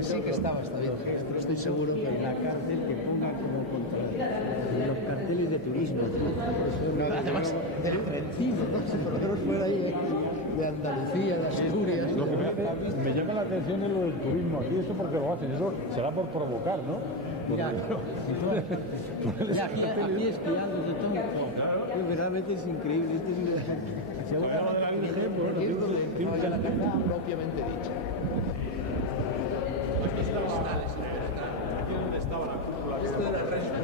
Sí que estaba, está bien. Pero estoy seguro que en la cárcel que ponga como contra los carteles de turismo. Además, del Trentino, ¿no? Si por lo menos fuera ahí de Andalucía, de Asturias. Lo que me llama la atención es lo del turismo aquí, esto porque lo hacen, eso será por provocar, ¿no? Ya, aquí esquiando de todo. Claro. Realmente es increíble. Este es una... de la Virgen, bueno, de la carta propiamente dicha. Aquí es donde estaba la cúpula. Esto era el resto.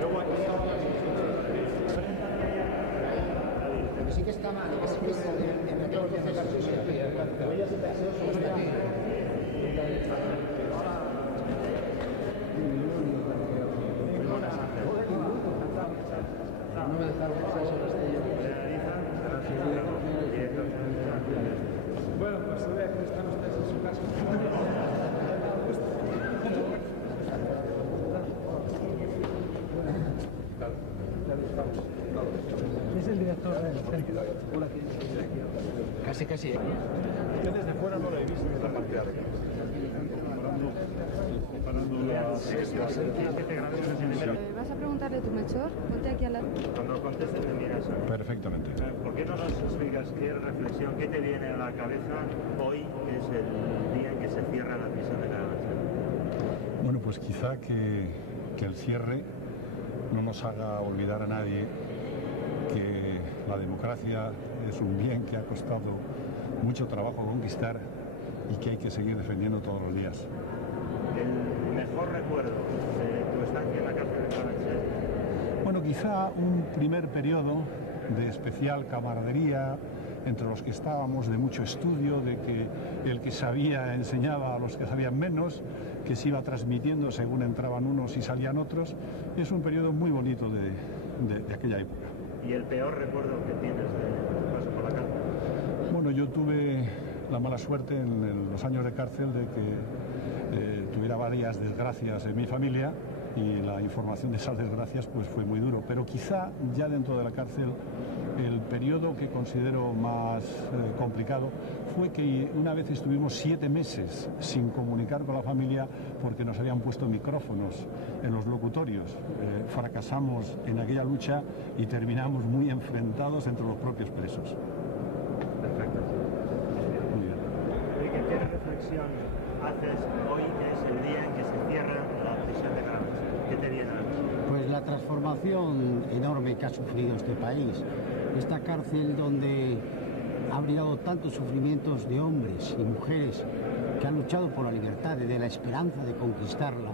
Luego aquí Lo que sí que está mal, que sí que está en aquel proceso sí había. No me dejaron pasar sobre este. Bueno, pues se ve que están ustedes en su casa. Es el director del centro. Casi. Yo desde fuera no lo he visto en la parte de arriba. ¿Vas a preguntarle a tu Melchor? Ponte aquí al lado. Cuando contestes te miras. Perfectamente. ¿Por qué no nos explicas qué reflexión, qué te viene a la cabeza hoy, que es el día en que se cierra la prisión de Carabanchel? Bueno, pues quizá que el cierre no nos haga olvidar a nadie que la democracia es un bien que ha costado mucho trabajo conquistar y que hay que seguir defendiendo todos los días. ¿El mejor recuerdo de tu estancia en la cárcel de Carabanchel? Bueno, quizá un primer periodo de especial camaradería entre los que estábamos, de mucho estudio, de que el que sabía enseñaba a los que sabían menos, que se iba transmitiendo según entraban unos y salían otros. Es un periodo muy bonito de aquella época. ¿Y el peor recuerdo que tienes de tu paso por la cárcel? Bueno, yo tuve la mala suerte en los años de cárcel de que tuviera varias desgracias en mi familia y la información de esas desgracias pues fue muy duro. Pero quizá ya dentro de la cárcel el periodo que considero más complicado fue que una vez estuvimos 7 meses sin comunicar con la familia porque nos habían puesto micrófonos en los locutorios. Fracasamos en aquella lucha y terminamos muy enfrentados entre los propios presos. Perfecto. Muy bien. ¿Qué reflexión haces hoy, que es el día en que se cierra la prisión de Carabanchel? ¿Qué te viene a la mente? Pues la transformación enorme que ha sufrido este país. Esta cárcel donde ha brindado tantos sufrimientos de hombres y mujeres que han luchado por la libertad, desde la esperanza de conquistarla.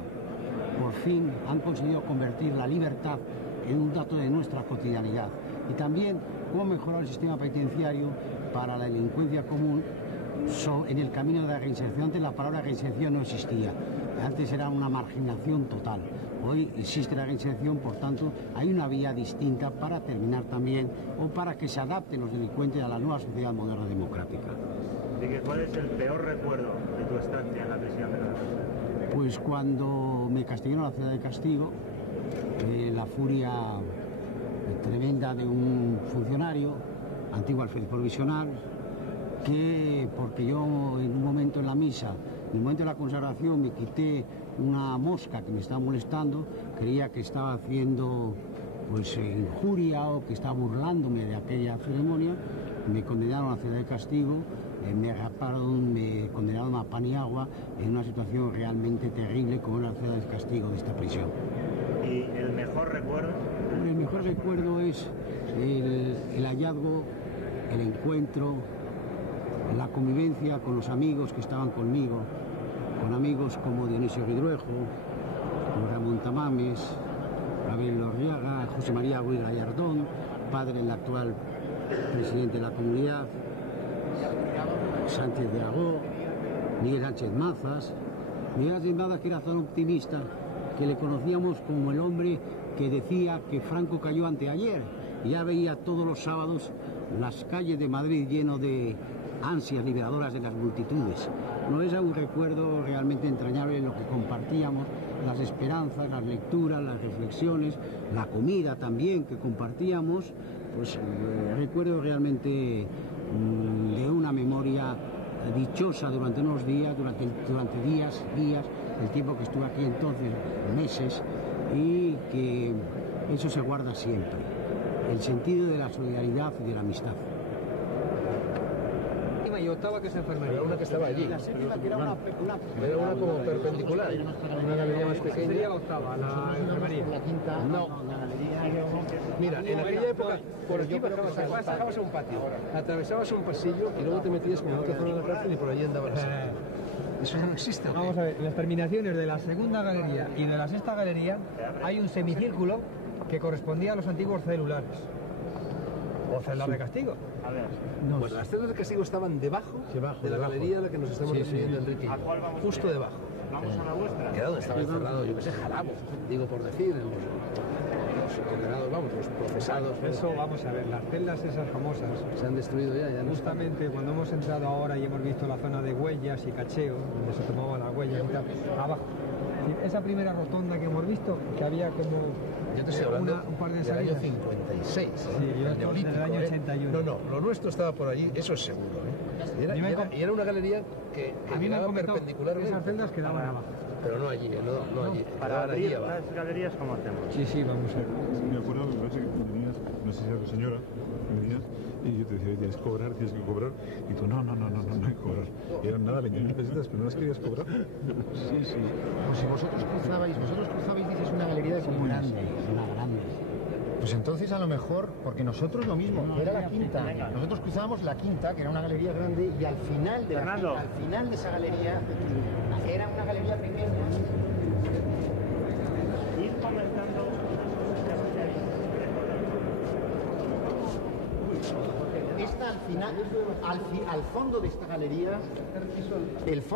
Por fin han conseguido convertir la libertad en un dato de nuestra cotidianidad. Y también cómo mejorar el sistema penitenciario para la delincuencia común en el camino de la reinserción. Antes la palabra reinserción no existía. Antes era una marginación total. Hoy existe la reinserción, por tanto, hay una vía distinta para terminar también o para que se adapten los delincuentes a la nueva sociedad moderna democrática. ¿Cuál es el peor recuerdo de tu estancia en la prisión de Carabanchel? Pues cuando me castigaron a la ciudad de castigo, la furia tremenda de un funcionario, antiguo alférez provisional, que porque yo en un momento en la misa, en el momento de la consagración, me quité una mosca que me estaba molestando, creía que estaba haciendo pues injuria o que estaba burlándome de aquella ceremonia, me condenaron a la ciudad de castigo, me raparon, me condenaron a pan y agua en una situación realmente terrible como era la ciudad de castigo de esta prisión. ¿Y el mejor recuerdo? El mejor recuerdo es el hallazgo, el encuentro, la convivencia con los amigos que estaban conmigo, con amigos como Dionisio Ridruejo, como Ramón Tamames, Abel Lorriaga, José María Ruiz Gallardón, padre del actual presidente de la comunidad, Sánchez de Agó, Miguel Sánchez Mazas. Miguel Sánchez Mazas, que era tan optimista que le conocíamos como el hombre que decía que Franco cayó anteayer. Ya veía todos los sábados las calles de Madrid lleno de ansias liberadoras de las multitudes. No es un recuerdo realmente entrañable lo que compartíamos, las esperanzas, las lecturas, las reflexiones, la comida también que compartíamos. Pues recuerdo realmente de una memoria dichosa durante unos días, durante días, el tiempo que estuve aquí entonces, meses, y que eso se guarda siempre, el sentido de la solidaridad y de la amistad. Y octava, que es enfermería. Era una que estaba allí. La séptima, que era una Era una como perpendicular, una galería más pequeña. Sería la octava, la enfermería. La quinta, No. la galería. Mira, en aquella época, por aquí bajabas a un patio, atravesabas un pasillo y luego te metías como en otra zona de la cárcel y por allí andabas. Eso ya no existe. Vamos a ver, en las terminaciones de la segunda galería y de la sexta galería hay un semicírculo que correspondía a los antiguos celulares. O celdas de castigo. A ver, Pues las celdas de castigo estaban debajo de la galería a la que nos estamos refiriendo, Enrique. ¿a cuál vamos? Justo debajo. Vamos a la vuestra. Que era donde estaba encerrado, yo que sé, Jarabo, digo por decir, los condenados, vamos, los procesados. Eso, vamos a ver, las celdas esas famosas. Se han destruido ya no están. Justamente cuando hemos entrado ahora y hemos visto la zona de huellas y cacheo, donde se tomaban las huellas y tal, abajo. Esa primera rotonda que hemos visto, que había como Yo te estoy hablando un par de del año salidas. 56. Sí, yo estoy desde el año 81. No, lo nuestro estaba por allí, eso es seguro. Y era una galería que A mí me han llegaba comentado que perpendicularmente. esas celdas quedaban abajo. Pero no allí, no allí. Para quedaban allí abrir abajo. las galerías, ¿cómo hacemos? Sí, vamos a ver. Me acuerdo de la noche que venías, no sé si era tu señora, que venías y yo te decía, tienes que cobrar, y tú, no hay que cobrar. Y eran nada, 20.000 pesetas, pero no las querías cobrar. Sí, sí. Pues si vosotros cruzabais, dices, una galería de comunes. Una grande. Pues entonces a lo mejor, porque nosotros lo mismo, era la quinta. Nosotros cruzábamos la quinta, que era una galería grande, y al final de Fernando. al final de esa galería era una galería pequeña. Ir comentando. Esta al final, al fondo de esta galería,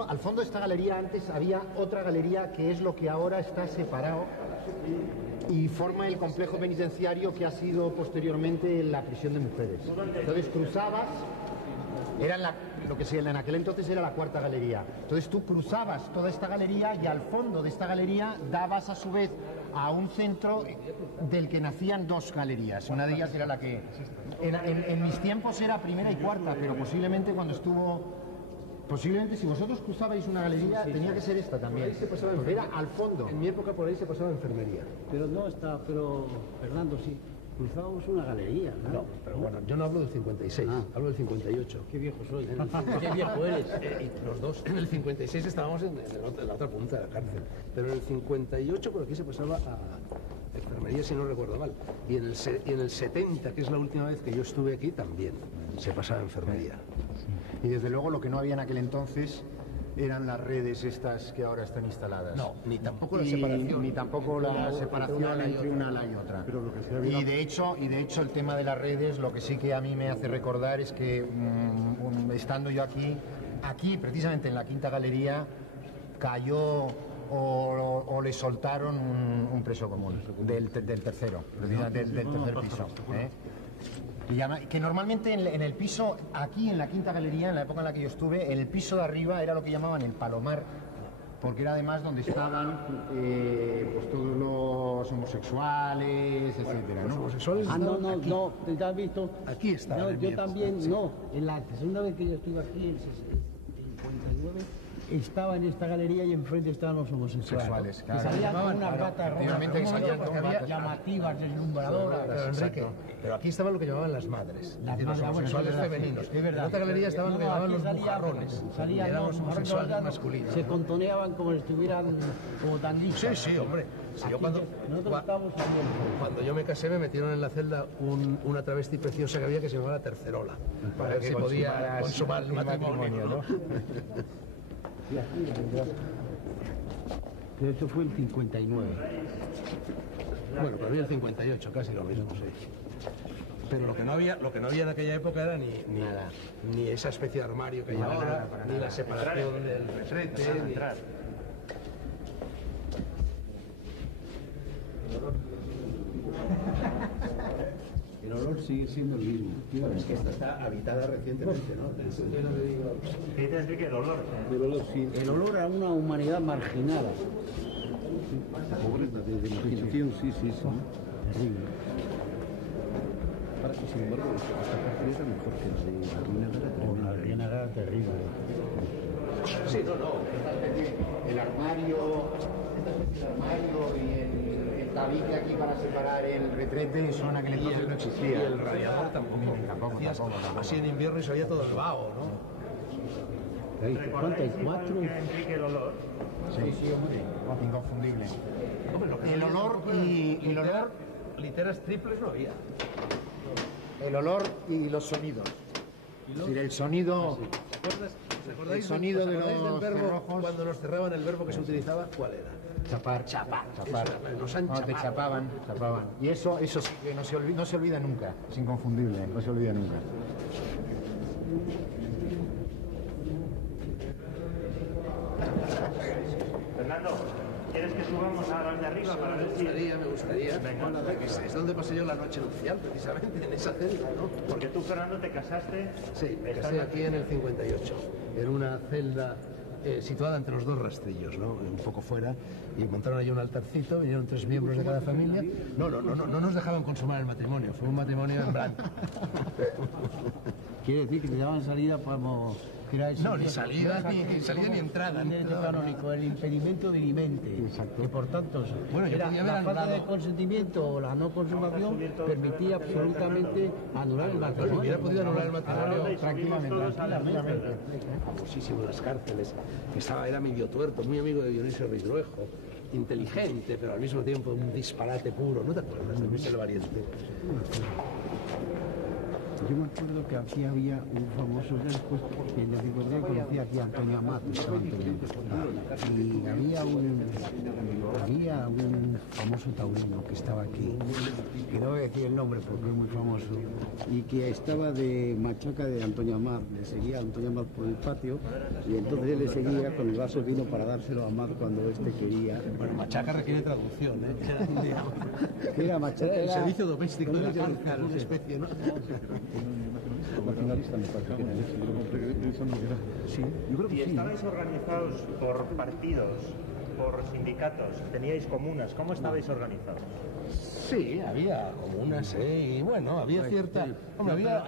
al fondo de esta galería antes había otra galería que es lo que ahora está separado y forma el complejo penitenciario que ha sido posteriormente la prisión de mujeres. Entonces cruzabas, era lo que en aquel entonces era la cuarta galería. Entonces tú cruzabas toda esta galería y al fondo de esta galería dabas a su vez a un centro del que nacían dos galerías. Una de ellas era la que en mis tiempos era primera y cuarta, pero posiblemente cuando estuvo... Posiblemente si vosotros cruzabais una galería tenía que ser esta también. Porque era al fondo. En mi época por ahí se pasaba enfermería. Pero no está, pero Fernando, sí, cruzábamos una galería, ¿no? No, pero bueno, yo no hablo del 56, hablo del 58. Qué viejo soy. Qué viejo eres. Y los dos, en el 56 estábamos en la otra punta de la cárcel. Pero en el 58 por aquí se pasaba a enfermería, si no recuerdo mal. Y en el 70, que es la última vez que yo estuve aquí, también se pasaba a enfermería. Y desde luego lo que no había en aquel entonces eran las redes estas que ahora están instaladas. No, ni tampoco la Y separación. ni tampoco la separación entre una ala y otra. Y de hecho el tema de las redes, lo que sí que a mí me hace recordar es que estando yo aquí precisamente en la quinta galería, cayó o le soltaron un preso común del tercero, precisamente del tercer piso. Que normalmente en el piso, aquí en la quinta galería, en la época en la que yo estuve, el piso de arriba era lo que llamaban el palomar, porque era además donde estaban pues todos los homosexuales, etcétera, ¿no? Homosexuales No, ¿te has visto? Aquí está. No, yo también, no. En la segunda vez que yo estuve aquí, en 59, estaba en esta galería y enfrente estaban los homosexuales. Sexuales, claro. Que salían con unas batas Efectivamente, que salían con batas. llamativas, deslumbradoras. Pero, Enrique, pero aquí estaba lo que llamaban las madres, Las es decir, los madres, homosexuales bueno, es verdad, femeninos. sí, es verdad. En otra galería estaban lo que llamaban aquí los salían, bujarrones, salían eran los los homosexuales bujarrones, masculinos. Se contoneaban como si estuvieran como tanguistas. Sí, hombre. Si yo Nosotros estábamos saliendo. cuando yo me casé me metieron en la celda una travesti preciosa que había que se llamaba la Tercerola, para ver si podía consumar el matrimonio, ¿no? Pero esto fue el 59. Bueno, para mí el 58, casi lo mismo, sí. Pero lo que no había en aquella época era ni esa especie de armario que hay ahora, ni la separación del retrete, ni... El olor sigue siendo el mismo. Es que esta está habitada recientemente, ¿no? ¿Qué dices, Enrique? El olor. El olor, sí. El olor a una humanidad marginada. Pobreza, de imaginación, sí. Terrible. Ahora, sin embargo, esta parte era mejor que la de la Reina. La Reina era terrible. Sí, no. El armario, esta especie de armario y el tabique aquí para separar el retrete son aquel entonces no existía. Y el radiador tampoco. Así en invierno y salía todo el vaho, ¿no? ¿Recordáis igual que Enrique el olor? Sí, hombre, inconfundible. El olor y el olor, literas triples no había. el olor y los sonidos. Es decir, el sonido, ¿Recordáis el sonido de del los verbo cerrojos. cuando nos cerraban el verbo que se utilizaba? ¿Cuál era? Chapar. Nos han Cuando te chapado. chapaban. Y eso sí que no se olvida nunca. Es inconfundible, no se olvida nunca. Fernando, ¿quieres que subamos a las de arriba para ver si...? Me gustaría. Venga. Es donde pasé yo la noche nupcial, precisamente, en esa celda, ¿no? Porque tú, Fernando, te casaste... Sí, me casé aquí en el 58, en una celda situada entre los dos rastrillos, ¿no? Un poco fuera, y montaron allí un altarcito, vinieron 3 miembros de cada familia. No nos dejaban consumar el matrimonio, fue un matrimonio en blanco. Quiere decir que te daban salida para... No, ni salida ni entrada. El derecho canónico, el impedimento dirimente. Exacto. Que por tanto, Bueno, yo era podía haber la falta anulado. de consentimiento o la no consumación permitía absolutamente anular el matrimonio. Hubiera podido anular el Ahora matrimonio y subimos todos a las tranquilamente. Famosísimo en las cárceles, que era medio tuerto, muy amigo de Dionisio Ridruejo, inteligente, pero al mismo tiempo un disparate puro. ¿No te acuerdas de Michel Valiente? Yo me acuerdo que aquí había un famoso, después en el 50 conocí aquí a Antonio Amat, que estaba y había un famoso taurino que estaba aquí, que no voy a decir el nombre porque es muy famoso, y que estaba de machaca de Antonio Amat, le seguía a Antonio Amat por el patio, y entonces él le seguía con el vaso de vino para dárselo a Amat cuando este quería. Bueno, machaca requiere traducción, ¿eh? Era machaca, El era servicio doméstico de la cárcel, una especie, ¿no? La finalista me parece que era ese, yo lo compré pensando que era. Sí, yo creo que ¿Y sí. estabais organizados por partidos, por sindicatos? ¿Teníais comunas? ¿Cómo estabais organizados? Sí, había comunas, y bueno, había cierta... Hombre, había...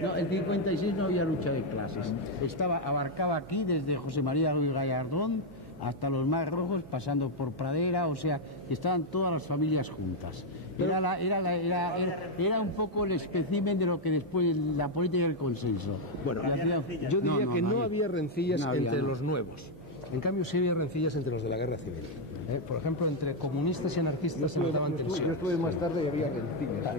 No, en 56 no había lucha de clases. Abarcaba aquí desde José María Luis Gallardón hasta los más rojos, pasando por Pradera, o sea, que estaban todas las familias juntas. Era un poco el espécimen de lo que después la política y el consenso. Bueno, yo diría que no había rencillas entre los nuevos. En cambio, sí había rencillas entre los de la guerra civil. Por ejemplo, entre comunistas y anarquistas se notaban Yo tensiones. estuve más tarde y había rencillas.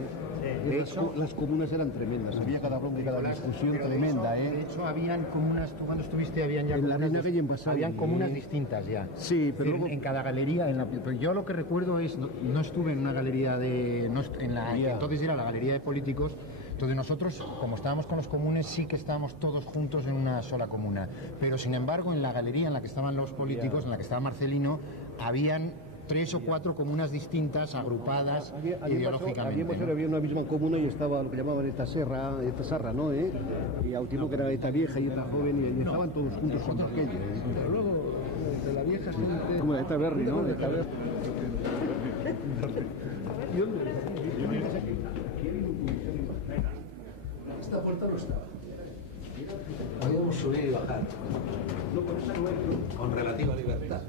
De hecho, las comunas eran tremendas. Había cada bronca y cada discusión tremenda, De hecho, habían comunas, tú cuando estuviste habían ya En la comunas, Reina Calle en Basauri. habían comunas distintas ya. Sí, pero En- luego... en cada galería, pero yo lo que recuerdo es, no estuve en una galería que entonces era la galería de políticos. Entonces nosotros, como estábamos con los comunes, sí que estábamos todos juntos en una sola comuna. Pero sin embargo, en la galería en la que estaban los políticos, en la que estaba Marcelino, habían 3 o 4 comunas distintas, agrupadas ideológicamente. Había una misma comuna y estaba lo que llamaban Eta Sarra, ¿no? Y a último que era Eta Vieja y Eta Joven, y estaban todos juntos contra aquello. Pero luego, de la vieja gente... Como Eta Berri, ¿no? Eta Berri. Esta puerta no estaba. Podíamos subir y bajar. Con relativa libertad.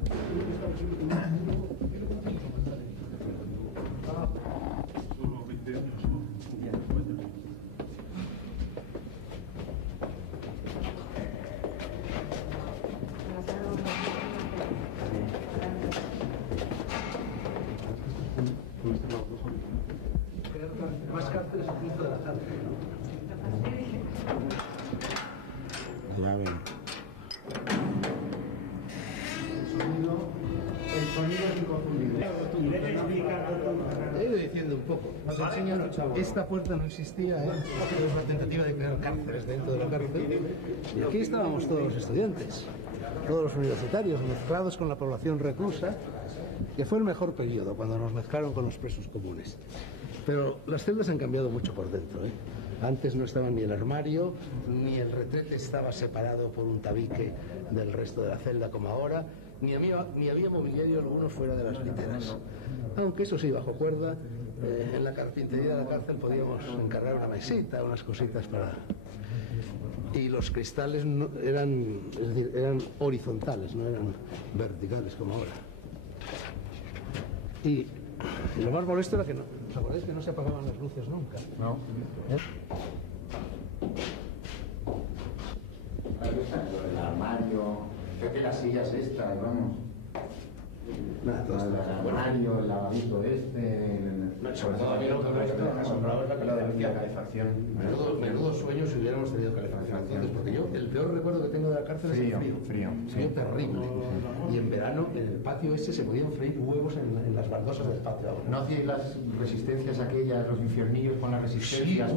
Más cárceles incluso de la cárcel, ¿no? Ya ven. El sonido es inconfundible. He ido diciendo un poco. Os enseño, esta puerta no existía, es una tentativa de crear cárceles dentro de la cárcel. Y aquí estábamos todos los estudiantes, todos los universitarios, mezclados con la población reclusa, que fue el mejor periodo, cuando nos mezclaron con los presos comunes. Pero las celdas han cambiado mucho por dentro, ¿eh? Antes no estaba ni el armario, ni el retrete estaba separado por un tabique del resto de la celda como ahora, ni había mobiliario alguno fuera de las literas. Aunque eso sí, bajo cuerda, en la carpintería de la cárcel podíamos encargar una mesita, unas cositas para... Y los cristales eran horizontales, no eran verticales como ahora. Y lo más molesto era que no, ¿os acordáis que no se apagaban las luces nunca? No. El armario, creo que las sillas estas, vamos. Nada, todo El armario, el lavadito sobre todo aquí lo que me asombraba es la de calefacción. Menudo sueño si hubiéramos tenido calefacción entonces, porque yo el peor recuerdo que tengo de la cárcel es el frío. Frío terrible. Y en verano en el patio ese se podían freír huevos en las baldosas del patio. ¿No hacíais las resistencias aquellas, los infiernillos con las resistencias Sí,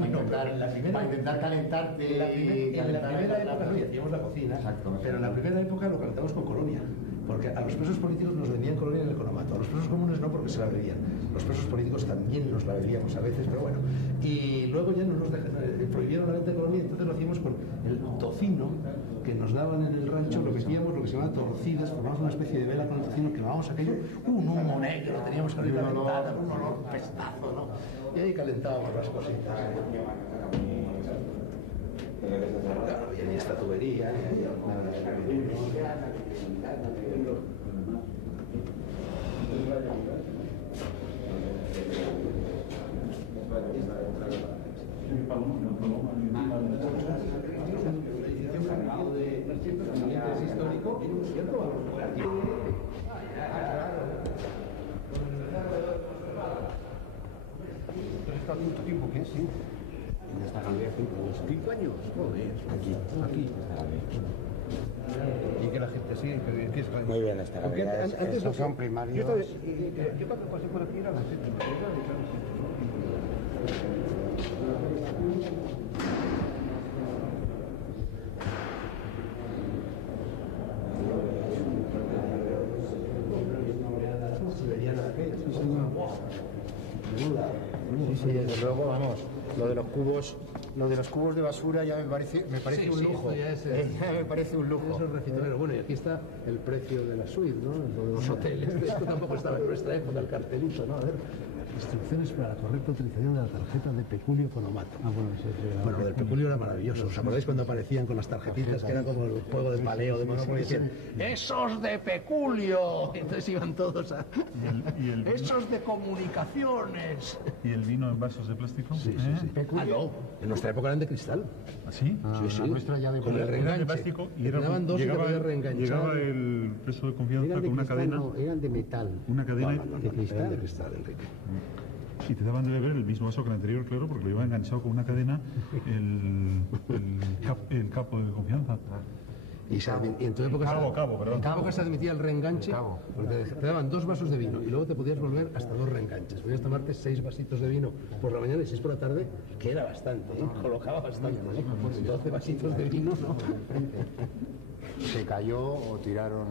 para intentar calentarte? En la primera época no, y hacíamos la cocina, pero en la primera época lo calentamos con colonia. Porque a los presos políticos nos vendían colonia en el economato, a los presos comunes no, porque se la bebían. Los presos políticos también nos la bebíamos a veces, pero bueno. Y luego ya no nos prohibieron la venta de colonia, entonces lo hacíamos con el tocino que nos daban en el rancho, lo metíamos, lo que se llama torcidas, formamos una especie de vela con el tocino, quemábamos aquello, un humo negro, teníamos que abrir la ventana, un olor pestazo, ¿no? Y ahí calentábamos las cositas. Claro, y en esta tubería, histórico. ¿Está mucho tiempo? ¿Qué? Sí. En esta galería 5 años. Joder. Aquí. Y que la gente sigue. ¿Qué es muy bien esta galería. Estos son primarios. Yo cuando pasé por aquí era la séptima. Sí, desde luego, vamos, lo de los cubos de basura ya me parece un lujo. Ya me parece un lujo. Eso es refrigerero. Bueno, y aquí está el precio de la suite, ¿no? Lo de los hoteles. Esto tampoco estaba en nuestra época, el cartelito, ¿no? A ver. Instrucciones para la correcta utilización de la tarjeta de peculio economato. Bueno, lo del peculio era maravilloso. ¿Os acordáis cuando aparecían con las tarjetitas que era como el juego de paleo de Monopoly? Decían, ¡esos de peculio! Entonces iban todos a... ¡esos de comunicaciones! ¿Y el vino en vasos de plástico? Sí. Ah, no. En nuestra época eran de cristal. ¿Ah, sí? Sí. La nuestra ya de con el reenganche. De plástico y te daban dos y te podías reenganchar. Llegaba el preso de confianza con una cadena. No, eran de metal. Una cadena. De cristal, Enrique. Y te daban de beber el mismo vaso que el anterior, claro, porque lo iba enganchado con una cadena el capo de confianza. Y en tu época se admitía el reenganche, porque te daban 2 vasos de vino y luego te podías volver hasta 2 reenganches. Podías tomarte 6 vasitos de vino por la mañana y 6 por la tarde, que era bastante, colocaba bastante. 12 vasitos de vino, ¿no? Se cayó o tiraron.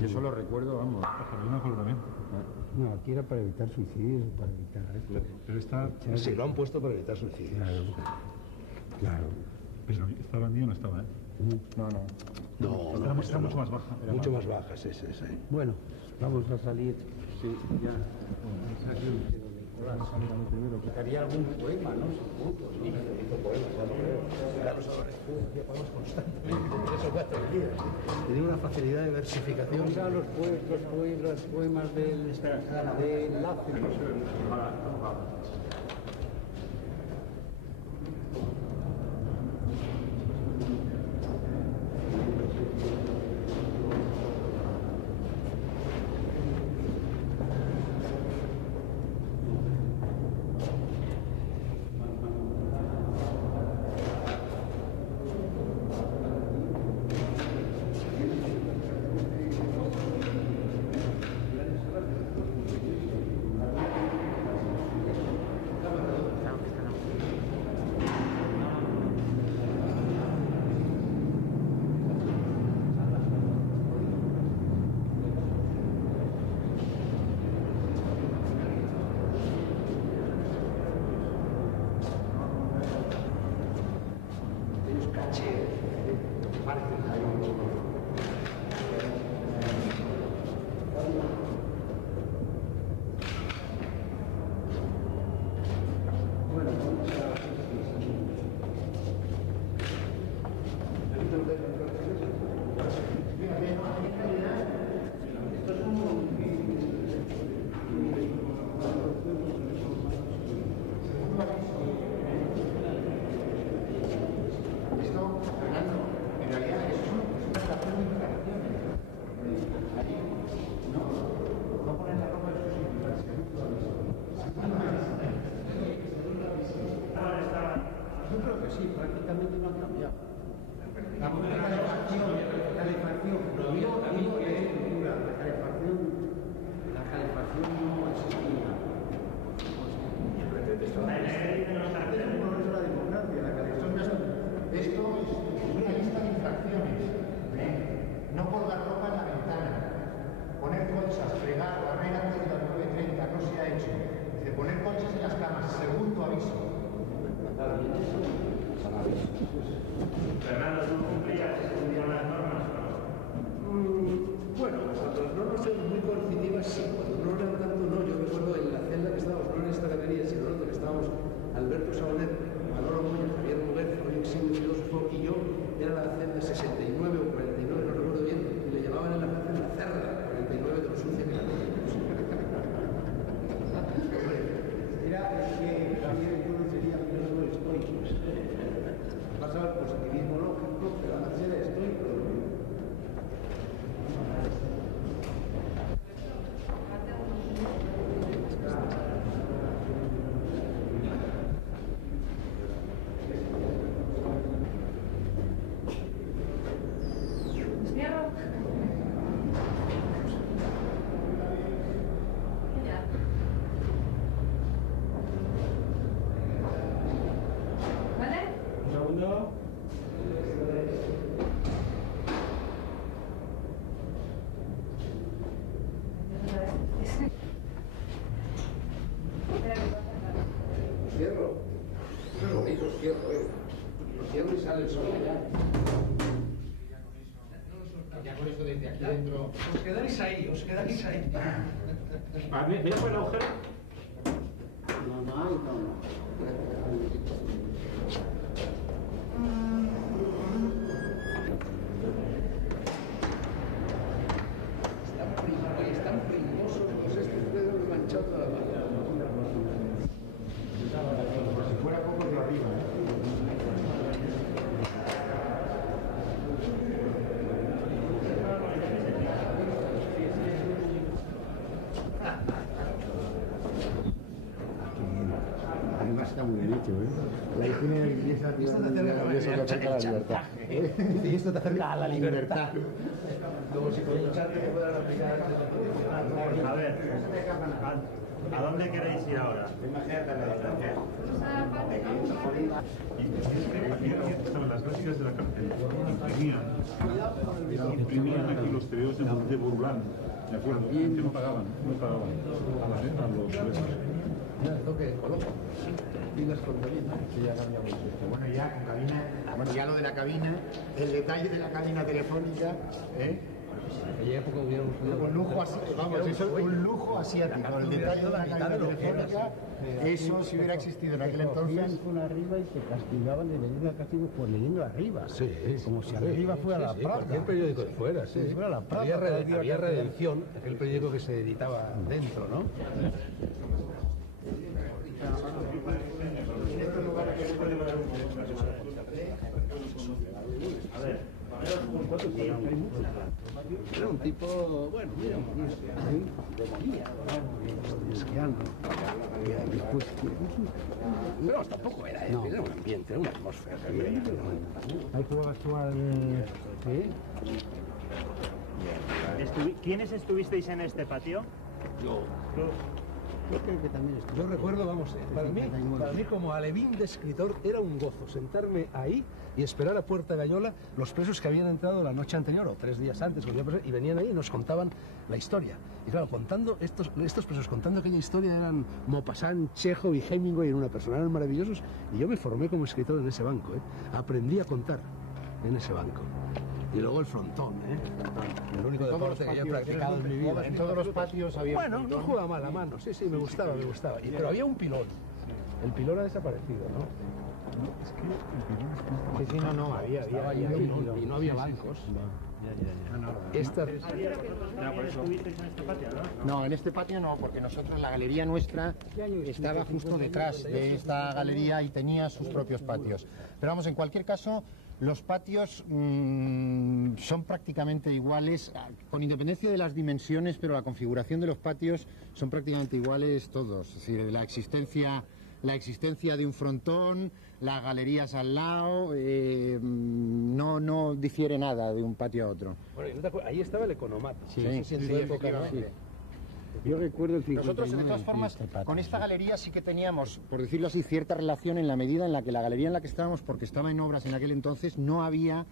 Yo solo recuerdo, vamos. No, aquí era para evitar suicidios, para evitar... Pero esta... Sí, lo han puesto para evitar suicidios. Claro. Pero esta bandilla no estaba, ¿eh? No, era mucho más baja. Mucho más baja, sí. Bueno, vamos a salir. Sí, ya. Había algún poema, ¿no? Hizo poemas, Carlos Álvarez hacía poemas constantemente, 3 o 4 días. Tenía una facilidad de versificación. Mira los poemas del Lápiz. parque. Hay un... Sí, prácticamente no ha cambiado. La calefacción no existía. Esto es una lista de infracciones. No colgar ropa en la ventana, poner colchas, fregar, barrer antes de las 9:30, no se ha hecho. Dice, poner colchas en las camas, segundo aviso. Fernando, ¿tú cumplías las normas? Bueno, cuando las normas son muy coercitivas, sí. Cuando no eran tanto, no. Yo recuerdo en la celda que estábamos, no en esta galería, sino en otra que estábamos, Alberto Sabonet, Manolo Moya, Javier Muguet, Roy Eximio, filósofo, y yo, era la celda 69 o 49, no recuerdo bien, y le llamaban en la cárcel la cerda 49 de lo sucia que era. Era que Javier entonces sería filósofo estoico. Pasaba el positivismo lógico, pero antes era estoico. Cierro y sale el sol. Ya con eso desde aquí dentro... Os quedáis ahí, os quedáis ahí. Mira por el agujero. No. Están pringosos los estos dedos manchados toda la mano. Como si fuera poco de arriba, Además está muy bien hecho, ¿eh? La higiene de limpieza y eso te acerca a la libertad. Y esto te acerca a la libertad. Como si con un chat que puedan aplicar antes de A ver, ¿a dónde queréis ir ahora? Estaban las gráficas de la cárcel. Imprimían aquí los periodos de Burlán. ¿De acuerdo? Que no pagaban a los presos. toque coloco. Pilas con cabina. Sí, ya cambiamos esto. Bueno, ya con cabina. Bueno, ya lo de la cabina, el detalle de la cabina telefónica, ¿eh? En aquella época hubiéramos podido... Un lujo así, vamos, eso es un lujo asiático. El detalle de la cabina telefónica, eso si hubiera existido en aquel entonces. Con arriba y te castigaban de venir al castigo por leyendo arriba. Sí, como si arriba fuera la Prada. Cualquier periódico de fuera, sí. Fuera la Prada. Había Redención, aquel periódico que se editaba dentro, ¿no? Era un tipo, bueno, mira, demonía, esquiando. Pero tampoco era él, era un ambiente, era una atmósfera. Ahí jugabas tú al... ¿Sí? ¿Quiénes estuvisteis en este patio? Yo. Yo creo que también estuvo. Yo recuerdo, vamos, para mí como alevín de escritor era un gozo sentarme ahí y esperar a Puerta Gallola los presos que habían entrado la noche anterior o 3 días antes y venían ahí y nos contaban la historia. Y claro, contando estos presos contando aquella historia eran Maupassant, Chekhov y Hemingway, en una persona, eran maravillosos, y yo me formé como escritor en ese banco, ¿eh? Aprendí a contar. en ese banco. Y luego el frontón, ¿eh? El único deporte que yo he practicado en mi vida. En todos los patios había Bueno, un no montón. jugaba mal a mano, sí, me gustaba. Pero había un pilón. El pilón ha desaparecido, ¿no? Sí, no, había Y no había bancos. Esta... ¿Estuvisteis en este patio, no? No, en este patio no, porque nosotros, la galería nuestra estaba justo detrás de esta galería y tenía sus propios patios. Pero vamos, en cualquier caso, los patios son prácticamente iguales, con independencia de las dimensiones, pero la configuración de los patios son prácticamente iguales todos. Es decir, la existencia de un frontón, las galerías al lado, no difiere nada de un patio a otro. Bueno, ¿y no te acuerdas? Ahí estaba el economato. Sí, en su época, ¿no? sí. Yo recuerdo el 59. Nosotros, de todas formas, este patio, con esta sí. galería sí que teníamos, por decirlo así, cierta relación en la medida en la que la galería en la que estábamos, porque estaba en obras en aquel entonces, no había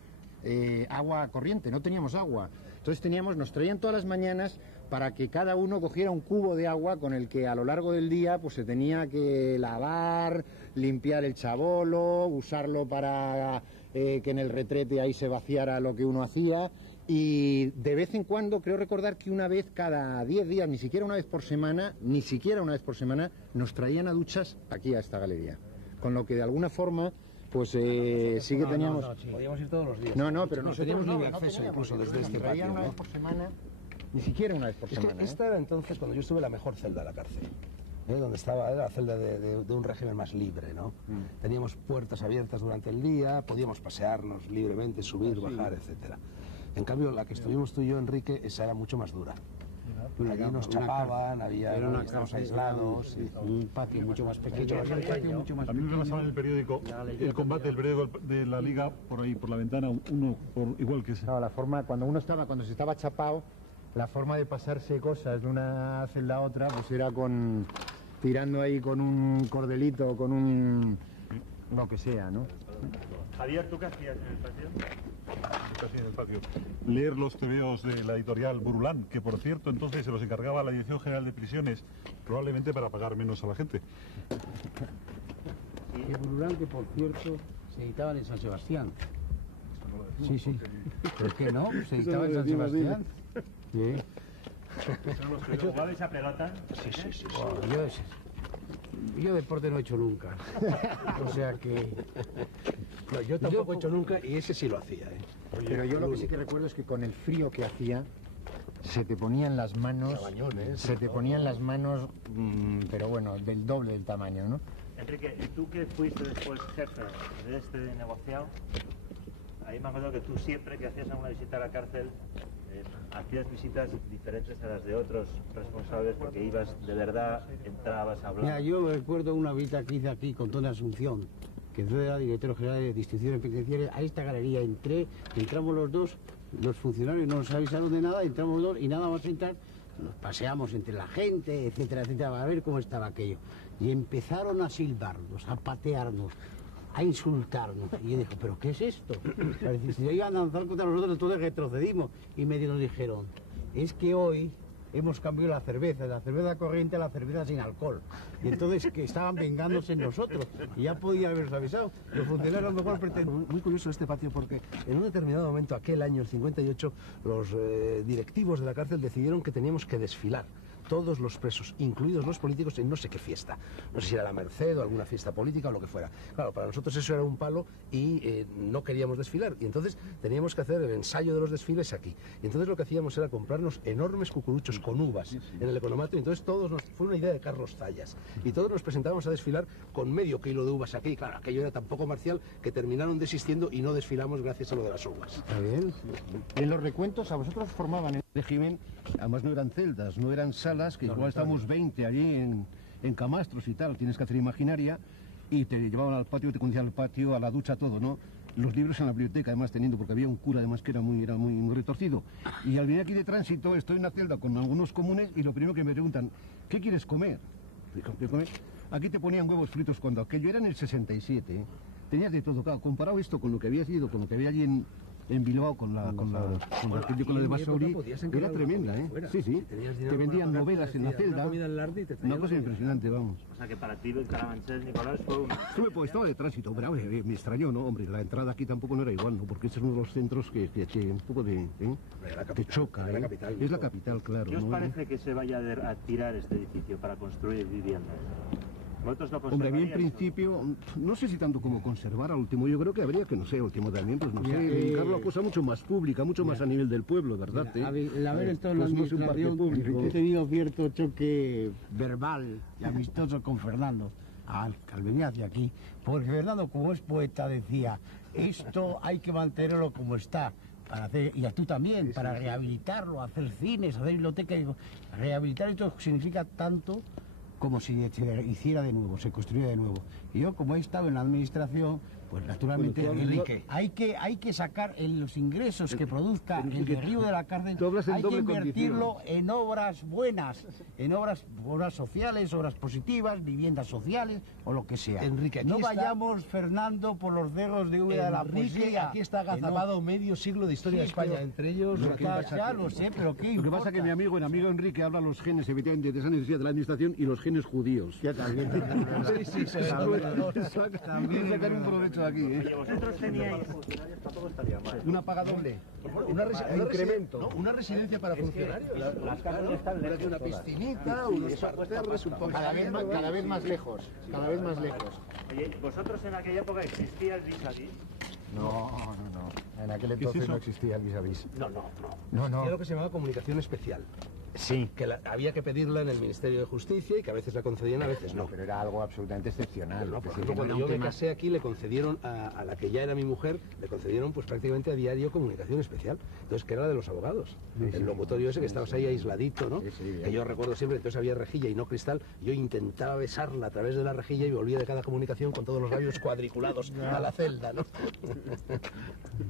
agua corriente, no teníamos agua. Entonces nos traían todas las mañanas para que cada uno cogiera un cubo de agua con el que a lo largo del día pues se tenía que lavar, limpiar el chabolo, usarlo para que en el retrete ahí se vaciara lo que uno hacía. Y de vez en cuando, creo recordar que una vez cada 10 días, ni siquiera una vez por semana, nos traían a duchas aquí a esta galería. Con lo que de alguna forma, pues sí que teníamos... Podíamos ir todos los días. No, pero no nosotros teníamos no, libre no acceso teníamos, incluso desde este traían patio, una ¿no? vez por semana, ni siquiera una vez por Es que semana. esta era entonces cuando yo estuve la mejor celda de la cárcel. Donde estaba, era la celda de un régimen más libre, ¿no? Teníamos puertas abiertas durante el día, podíamos pasearnos libremente, subir, bajar, etcétera. En cambio, la que estuvimos tú y yo, Enrique, esa era mucho más dura. Allí nos chapaban, había estábamos aislados. Un patio mucho más pequeño. A mí me pasaba en el periódico el combate, el periódico de la Liga, por ahí, por la ventana, uno igual que ese. No, la forma, cuando se estaba chapado, la forma de pasarse cosas de una celda a otra, pues era tirando ahí con un cordelito, con un... lo que sea, ¿no? Javier, ¿tú qué hacías en el patio? Casi en el patio. Leer los tebeos de la editorial Burulán, que por cierto entonces se los encargaba la Dirección General de Prisiones, probablemente para pagar menos a la gente. Y Burulán, que por cierto se editaban en San Sebastián. Sí, sí. ¿Por qué no? Se editaba en San Sebastián. Sí. ¿Jugabais a pelota? Sí. Yo deporte no he hecho nunca. O sea que... No, yo tampoco he hecho nunca y ese sí lo hacía, ¿eh? Pero yo lo que sí que recuerdo es que con el frío que hacía, se te ponían las manos... pero bueno, del doble del tamaño, ¿no? Enrique, ¿y tú que fuiste después jefe de este negociado? Ahí me acuerdo que tú siempre que hacías alguna visita a la cárcel, hacías visitas diferentes a las de otros responsables porque ibas de verdad, entrabas a hablar. Mira, yo me recuerdo una visita que hice aquí con Tony Asunción, que fue la directora general de Distinciones Penitenciarias. A esta galería entramos los dos, los funcionarios no nos avisaron de nada, entramos los dos y nada más entrar, nos paseamos entre la gente, etcétera, etcétera, para ver cómo estaba aquello. Y empezaron a silbarnos, a patearnos, a insultarnos. Y yo dije, ¿pero qué es esto? Si iban a lanzar contra nosotros, entonces retrocedimos. Y medio nos dijeron, es que hoy hemos cambiado la cerveza corriente a la cerveza sin alcohol. Y entonces que estaban vengándose en nosotros. Y ya podían habernos avisado. Los funcionarios a lo mejor pretendían... Muy curioso este patio porque en un determinado momento, aquel año, el 58, los directivos de la cárcel decidieron que teníamos que desfilar. Todos los presos, incluidos los políticos, en no sé qué fiesta. No sé si era la Merced o alguna fiesta política o lo que fuera. Claro, para nosotros eso era un palo y no queríamos desfilar. Y entonces teníamos que hacer el ensayo de los desfiles aquí. Y entonces lo que hacíamos era comprarnos enormes cucuruchos con uvas en el economato. Y entonces fue una idea de Carlos Zayas. Y todos nos presentábamos a desfilar con medio kilo de uvas aquí. Y claro, aquello era tan poco marcial que terminaron desistiendo y no desfilamos gracias a lo de las uvas. Está bien. En los recuentos a vosotros formaban el régimen, además no eran celdas, no eran salas, que igual estamos 20 allí en camastros y tal, tienes que hacer imaginaria, y te llevaban al patio, te conducían al patio, a la ducha, todo, ¿no? Los libros en la biblioteca, además teniendo, porque había un cura además que era muy retorcido. Y al venir aquí de tránsito, estoy en una celda con algunos comunes y lo primero que me preguntan, ¿qué quieres comer? ¿Qué comer? Aquí te ponían huevos fritos cuando aquello era en el 67, ¿eh? Tenías de todo, claro, comparado esto con lo que había sido, con lo que había allí en Bilbao con la de Basauri, era tremenda, ¿eh? Sí, sí. Te vendían novelas en la celda. Una cosa impresionante, vamos. O sea que para ti el Carabanchel, Nicolás, fue un... Estuve pues estaba de tránsito, pero me extrañó, ¿no? Hombre, la entrada aquí tampoco no era igual, ¿no? Porque este es uno de los centros que un poco te choca, ¿eh? Es la capital, claro. ¿Qué os ¿no? parece que se vaya a tirar este edificio para construir viviendas? ¿Vosotros lo Hombre, a mí en conservaríais? principio, no sé si tanto como conservar al último, yo creo que habría que, no sé, último también, pues no sé, dedicarlo a cosa mucho más pública, mucho más a nivel del pueblo, ¿verdad? El haber estado en la Pues no es un parque administración, público. he tenido cierto choque verbal y amistoso con Fernando al venir hacia aquí, porque Fernando, como es poeta, decía, esto hay que mantenerlo como está, para hacer, y tú también, para rehabilitarlo, hacer cines, hacer bibliotecas. Rehabilitar esto significa tanto como si se hiciera de nuevo, se construyera de nuevo. Y yo, como he estado en la administración, pues naturalmente, Bueno, Enrique, hay que sacar los ingresos que produzca el derribo de la cárcel, tú hablas en hay que doble invertirlo en obras buenas, en obras sociales, obras positivas, viviendas sociales o lo que sea. Enrique, aquí no está- vayamos, Fernando, por los cerros de Úbeda de la Enrique, poesía. aquí está que agazapado medio siglo de historia Sí, de España, pero- entre ellos... Ya lo sé, pero ¿qué Lo que pasa importa? es que mi amigo Enrique habla los genes, efectivamente, de esa necesidad de la administración y los genes judíos. Ya también. Sí, También sacar un provecho de aquí, ¿eh? Oye, vosotros teníais... Tampoco estaría mal. Una paga doble. incremento. Una residencia para funcionarios. Las casas están lejos. Una piscinita, unos parterres, un poco... Cada vez más lejos, cada vez más lejos. Oye, ¿vosotros en aquella época existía el vis-a-vis? No. En aquel entonces no existía el vis-a-vis. No. Era lo que se llamaba comunicación especial. Sí. Que había que pedirla en el Ministerio de Justicia y que a veces la concedían, a veces no. Pero era algo absolutamente excepcional. No, Es por decir, ejemplo, cuando era yo un me tema- casé aquí le concedieron a la que ya era mi mujer, le concedieron pues prácticamente a diario comunicación especial. Entonces, que era la de los abogados. El locutorio ese que estabas ahí aisladito, ¿no? Sí, Que yo recuerdo siempre, entonces había rejilla y no cristal. Yo intentaba besarla a través de la rejilla y volvía de cada comunicación con todos los labios cuadriculados a la celda, ¿no?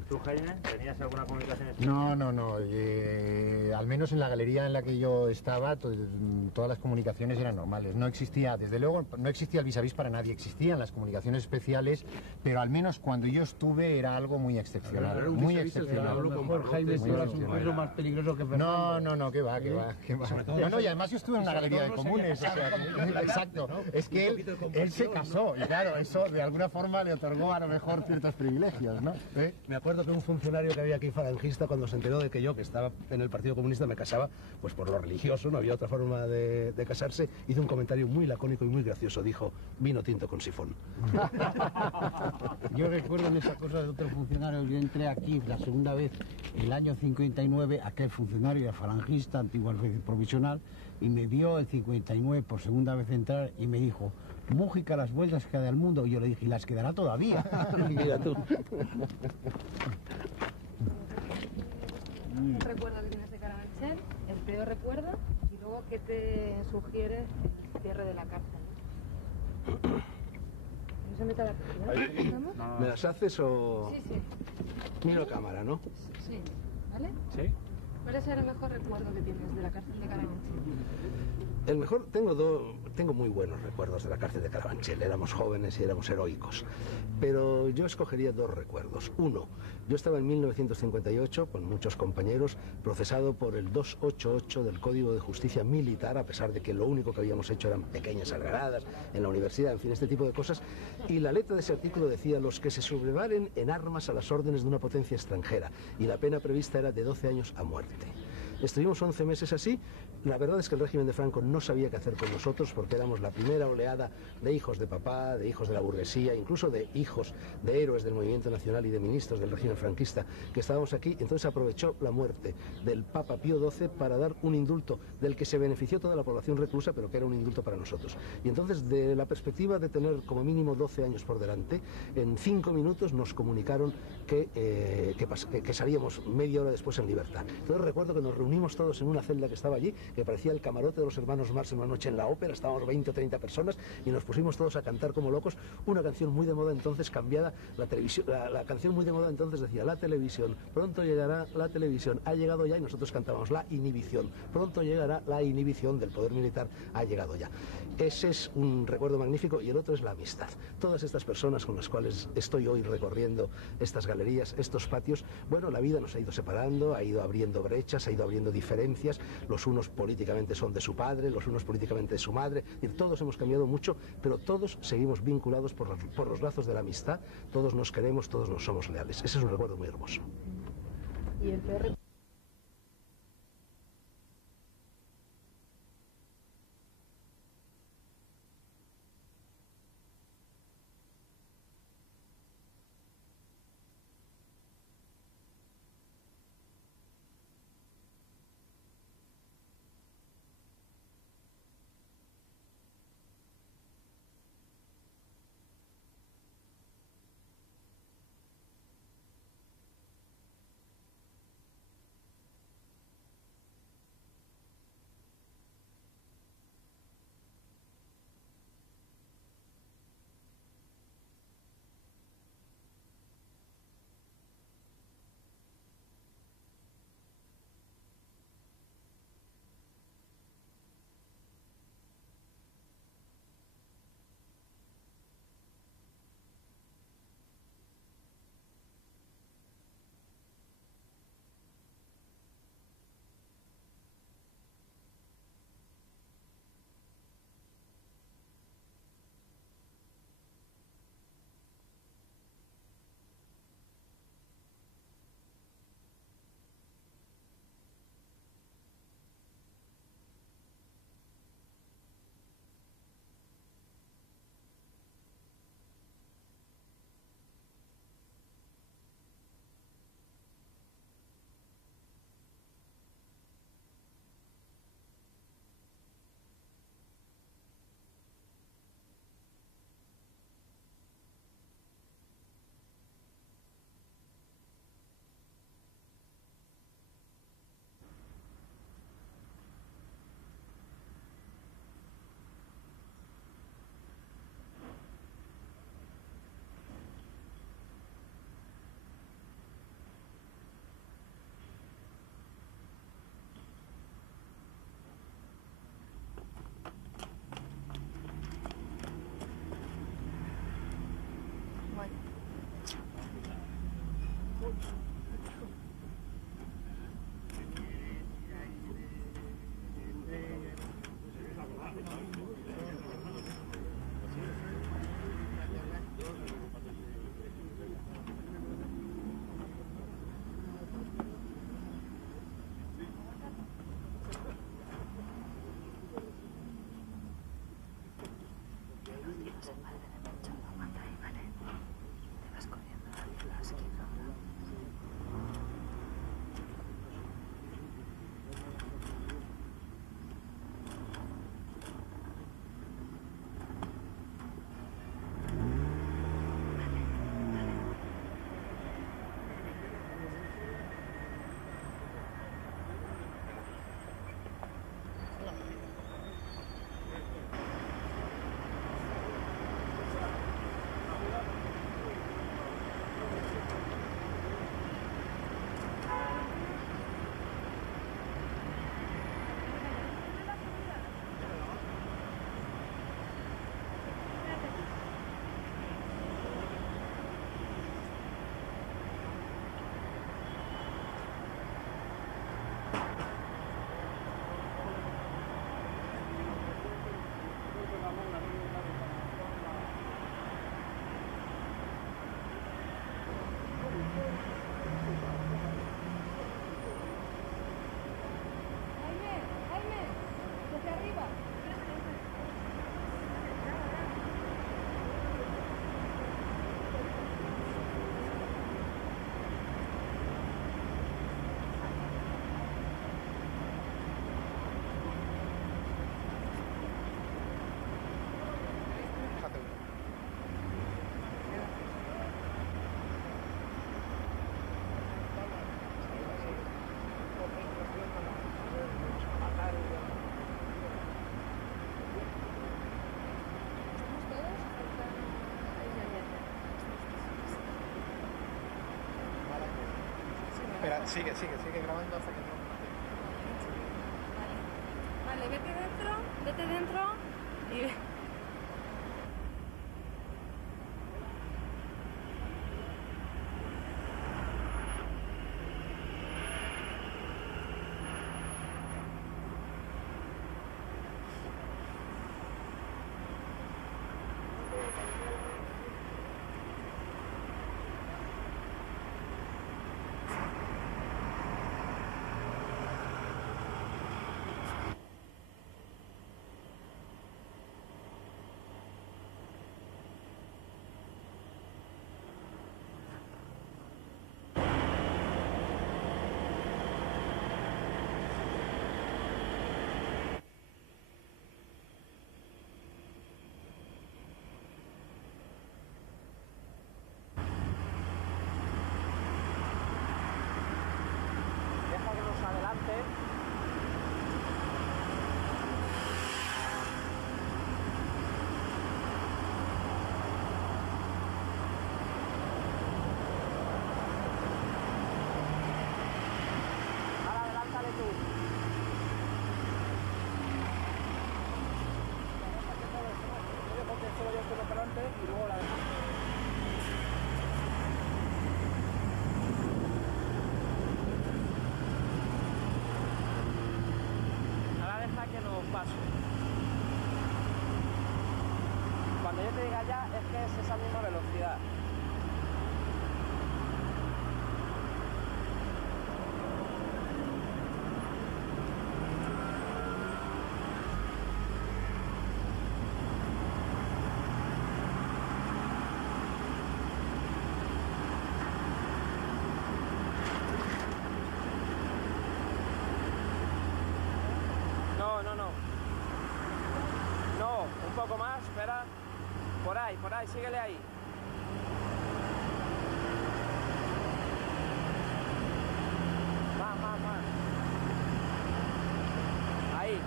¿Tú, Jaime, tenías alguna comunicación especial? No. Al menos en la galería en la que yo estaba, todas las comunicaciones eran normales. No existía, desde luego, no existía el vis-a-vis para nadie. Existían las comunicaciones especiales, pero al menos cuando yo estuve era algo muy excepcional. Era un Muy vis-a-vis el que excepcional. habló con Mejor, Jaime, Barrotes, tú eras muy un bueno. poco más peligroso que Fernando. No, que va. No, y además yo estuve en una galería de comunes. O sea, exacto. Es que él se casó, y claro, eso de alguna forma le otorgó a lo mejor ciertos privilegios, ¿no? Me acuerdo que un funcionario que había aquí falangista, cuando se enteró de que yo, que estaba en el Partido Comunista, me casaba, pues por lo religioso, no había otra forma de casarse, hizo un comentario muy lacónico y muy gracioso. Dijo, vino tinto con sifón. Yo recuerdo en esa cosa de otro funcionario, yo entré aquí la segunda vez, el año 59, aquel funcionario era falangista, antiguo alférez provisional, y me vio el 59 por segunda vez entrar y me dijo, Mújica, las vueltas que da al mundo. Y yo le dije, y las quedará todavía. Mira tú. Un recuerdo que tienes de Carabanchel, el peor recuerdo, y luego qué te sugiere el cierre de la cárcel. ¿No se mete a la cárcel? ¿No? ¿Me las haces o...? Sí. Miro a cámara, ¿no? Sí. ¿Vale? Sí. ¿Cuál es el mejor recuerdo que tienes de la cárcel de Carabanchel? El mejor, tengo muy buenos recuerdos de la cárcel de Carabanchel. Éramos jóvenes y éramos heroicos. Pero yo escogería dos recuerdos. Uno, yo estaba en 1958 con muchos compañeros procesado por el 288 del Código de Justicia Militar, a pesar de que lo único que habíamos hecho eran pequeñas algaradas en la universidad, en fin, este tipo de cosas. Y la letra de ese artículo decía, los que se sublevaren en armas a las órdenes de una potencia extranjera. Y la pena prevista era de 12 años a muerte. Estuvimos 11 meses así. La verdad es que el régimen de Franco no sabía qué hacer con nosotros porque éramos la primera oleada de hijos de papá, de hijos de la burguesía, incluso de hijos de héroes del movimiento nacional y de ministros del régimen franquista que estábamos aquí. Entonces aprovechó la muerte del Papa Pío XII para dar un indulto del que se benefició toda la población reclusa, pero que era un indulto para nosotros. Y entonces, de la perspectiva de tener como mínimo 12 años por delante, en 5 minutos nos comunicaron que salíamos media hora después en libertad. Entonces recuerdo que nos reunimos reunimos todos en una celda que estaba allí, que parecía el camarote de los hermanos Marx en una noche en la ópera, estábamos 20 o 30 personas y nos pusimos todos a cantar como locos una canción muy de moda entonces, cambiada, la canción muy de moda entonces decía: la televisión, pronto llegará la televisión, ha llegado ya, y nosotros cantábamos: la inhibición, pronto llegará la inhibición del poder militar, ha llegado ya. Ese es un recuerdo magnífico, y el otro es la amistad. Todas estas personas con las cuales estoy hoy recorriendo estas galerías, estos patios, bueno, la vida nos ha ido separando, ha ido abriendo brechas, ha ido abriendo diferencias, los unos políticamente son de su padre, los unos políticamente de su madre, y todos hemos cambiado mucho, pero todos seguimos vinculados por los lazos de la amistad, todos nos queremos, todos nos somos leales. Ese es un recuerdo muy hermoso. Y el peor Sigue grabando hasta que no. Vale, vete dentro y... Ahora deja que nos pase. Cuando yo te diga ya, es que es esa misma velocidad. No, un poco más, espera. Por ahí, síguele ahí. Más. Ahí.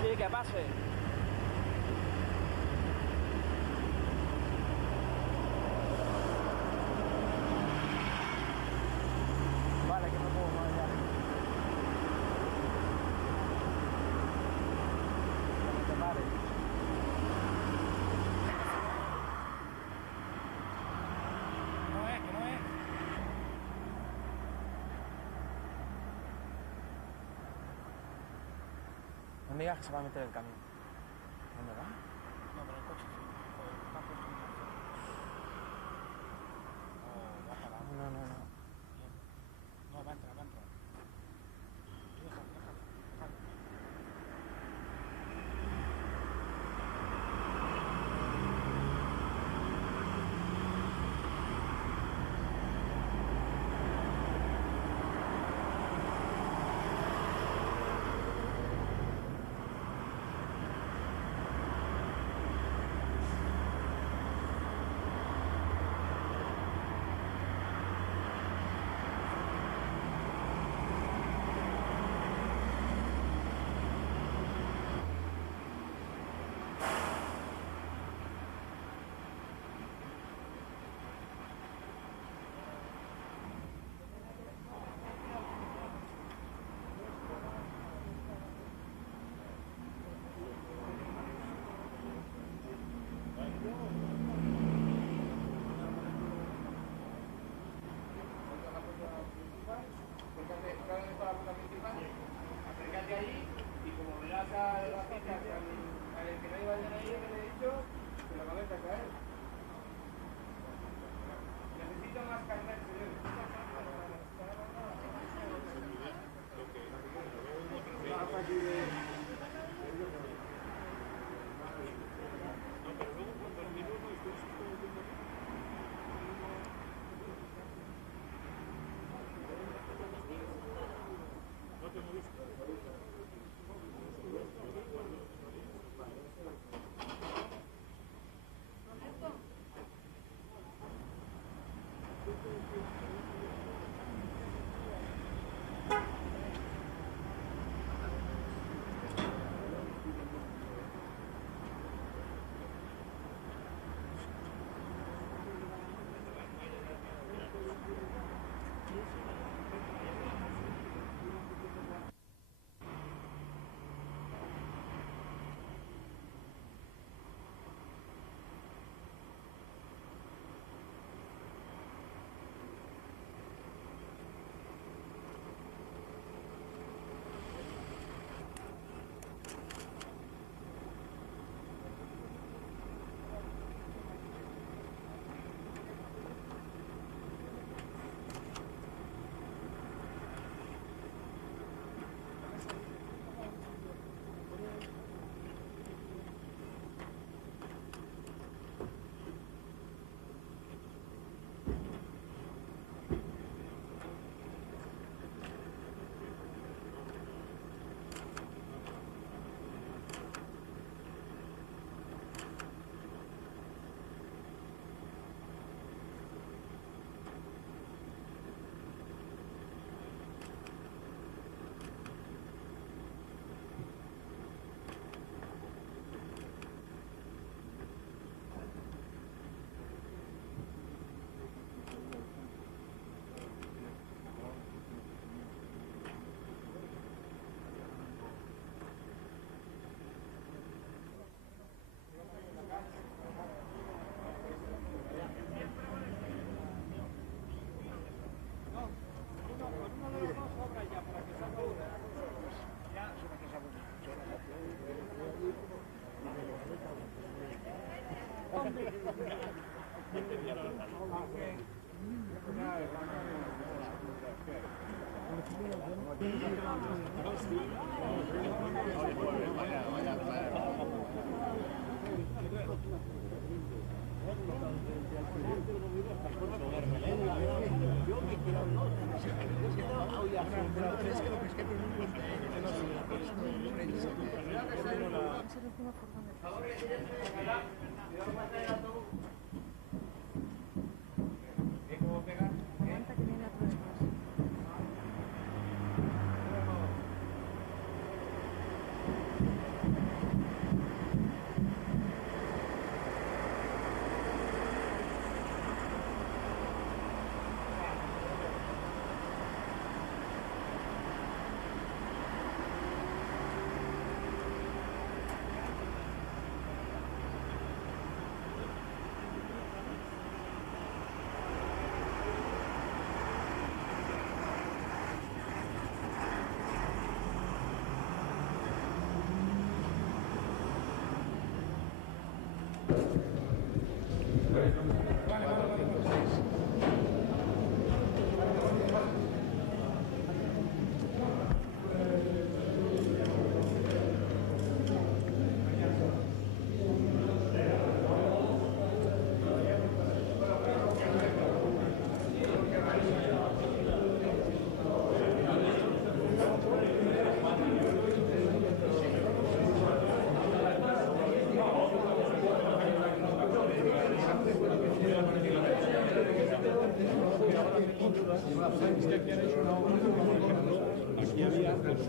Sí, que pase. Vale, que no puedo más ya. Que te pare. Que no es. No me digas que se va a meter el camión. ¿Dónde va? No, pero el coche sí. Joder, está puesto en marcha. Va a parar. No. Bien. No, va a entrar. Tú déjalo. Acércate ahí y como verás a las cosas al que no iba a ir ahí, que le he dicho, te lo acabas de caer. Necesito más carnet, señor. Roberto.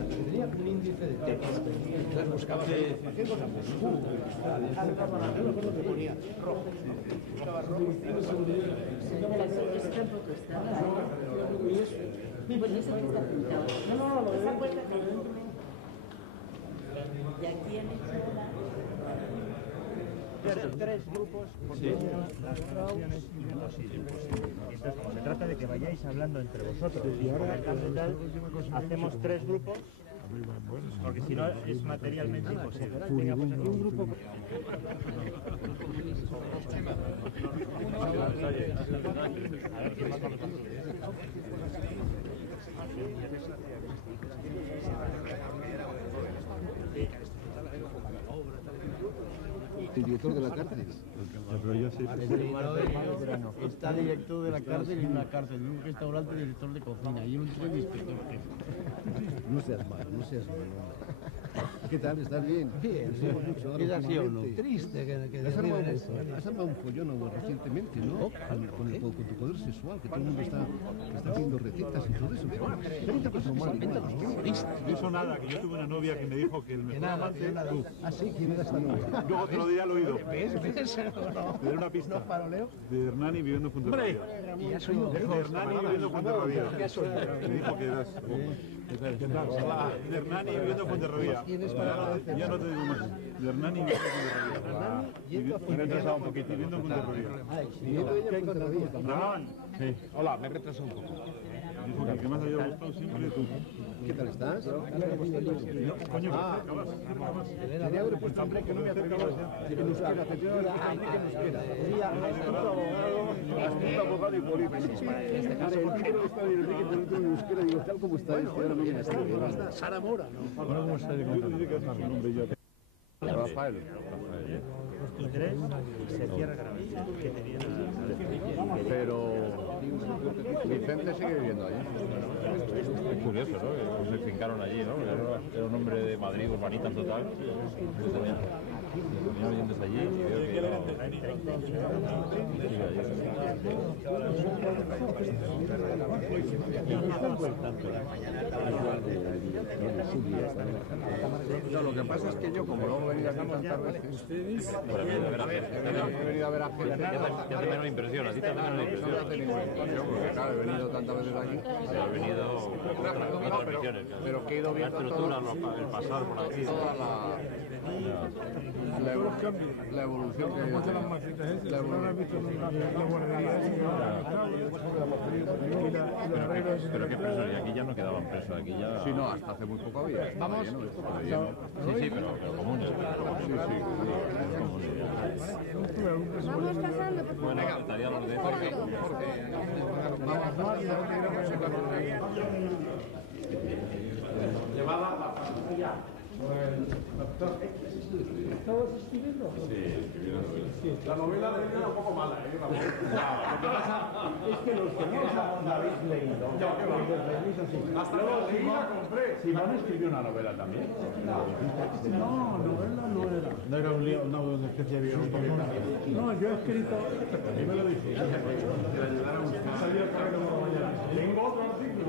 Tenía un índice de texto. Las buscaba ¿qué cosa? Moscú. Yo me acuerdo que ponía rojo. Buscaba rojo. Eso tampoco está. Pues eso que está pintado. No, esa puerta que y aquí en tres grupos porque las grabaciones imposibles. Entonces, como se trata de que vayáis hablando entre vosotros y ahora hacemos tres grupos, porque si no es materialmente imposible. Venga, pues aquí un grupo. A ver, ¿quién más va a notar? El director de la cárcel. Está director de la cárcel y una cárcel, y un restaurante director de cocina y un tren inspector jefe. No seas malo, no seas malo. ¿Qué tal? ¿Estás bien? Bien, ¿Es así o no? Triste que has armado un follón recientemente, ¿no? Con tu poder sexual, que todo el mundo está haciendo recetas y todo eso. Pero no te pasa mal, Eso nada, que yo tuve una novia que me dijo que el mejor amante es tú. Ah, sí, ¿quién era esta novia? Luego te lo diré al oído. ¿Ves? Te daré una pista. ¿No paroleo? De Hernani viviendo junto a Ravía. Y ya soy De Hernani viviendo junto a Ravía. Me dijo que eras... De Hernani viviendo en Fuenterrabía. Ya no te digo más. De Hernani viviendo en Fuenterrabía. Me he retrasado un poquito. Viviendo en Fuenterrabía. ¿Qué hay con Ravía? Ramón. Sí. Hola, me he retrasado un poco. Dijo que el que más había gustado siempre tú. ¿Qué tal estás? Coño, Tenía haber puesto hambre que no me atrevía. En euskera, te tengo que puesto hambre que en euskera. Astuto abogado y político. El quiero estar en Enrique Político en euskera. Digo, tal como está este, ahora me viene a estar. Sara Mora, ¿no? ahora cómo está de contar. Rafael. Y tres, se cierra grabación. ¿Qué tenían a decir? Pero Vicente sigue viviendo allí. Es curioso, ¿no? Que se fincaron allí, ¿no? Era un hombre de Madrid, urbanita en total. Tenía oyentes allí y creo que No, lo que pasa es que yo, como luego he venido aquí tantas veces, he venido a ver a gente. ya te menos impresión, a ti también menos impresión. Porque claro, he venido tantas veces aquí. He venido transmisiones. Pero que he ido La viendo estructura, todo, el pasar por aquí. toda la evolución que ha ido. La evolución. Pero qué presos, y aquí ya no quedaban presos, aquí ya... Sí, no, hasta hace muy poco había. Vamos. Sí, pero comunes. Vamos pasando, por Bueno, favor. estaría los de... ¿Estabas escribiendo? Sí. La novela de él era un poco mala, ¿eh? Lo que pasa es que los que no la habéis leído, hasta luego Simón escribió una novela también. No, novela no era. No era un libro, una especie de guión. No, yo he escrito, a mí me lo dije, que le ayudara a usted. Salí a correr una mañana. Tengo otro artículo.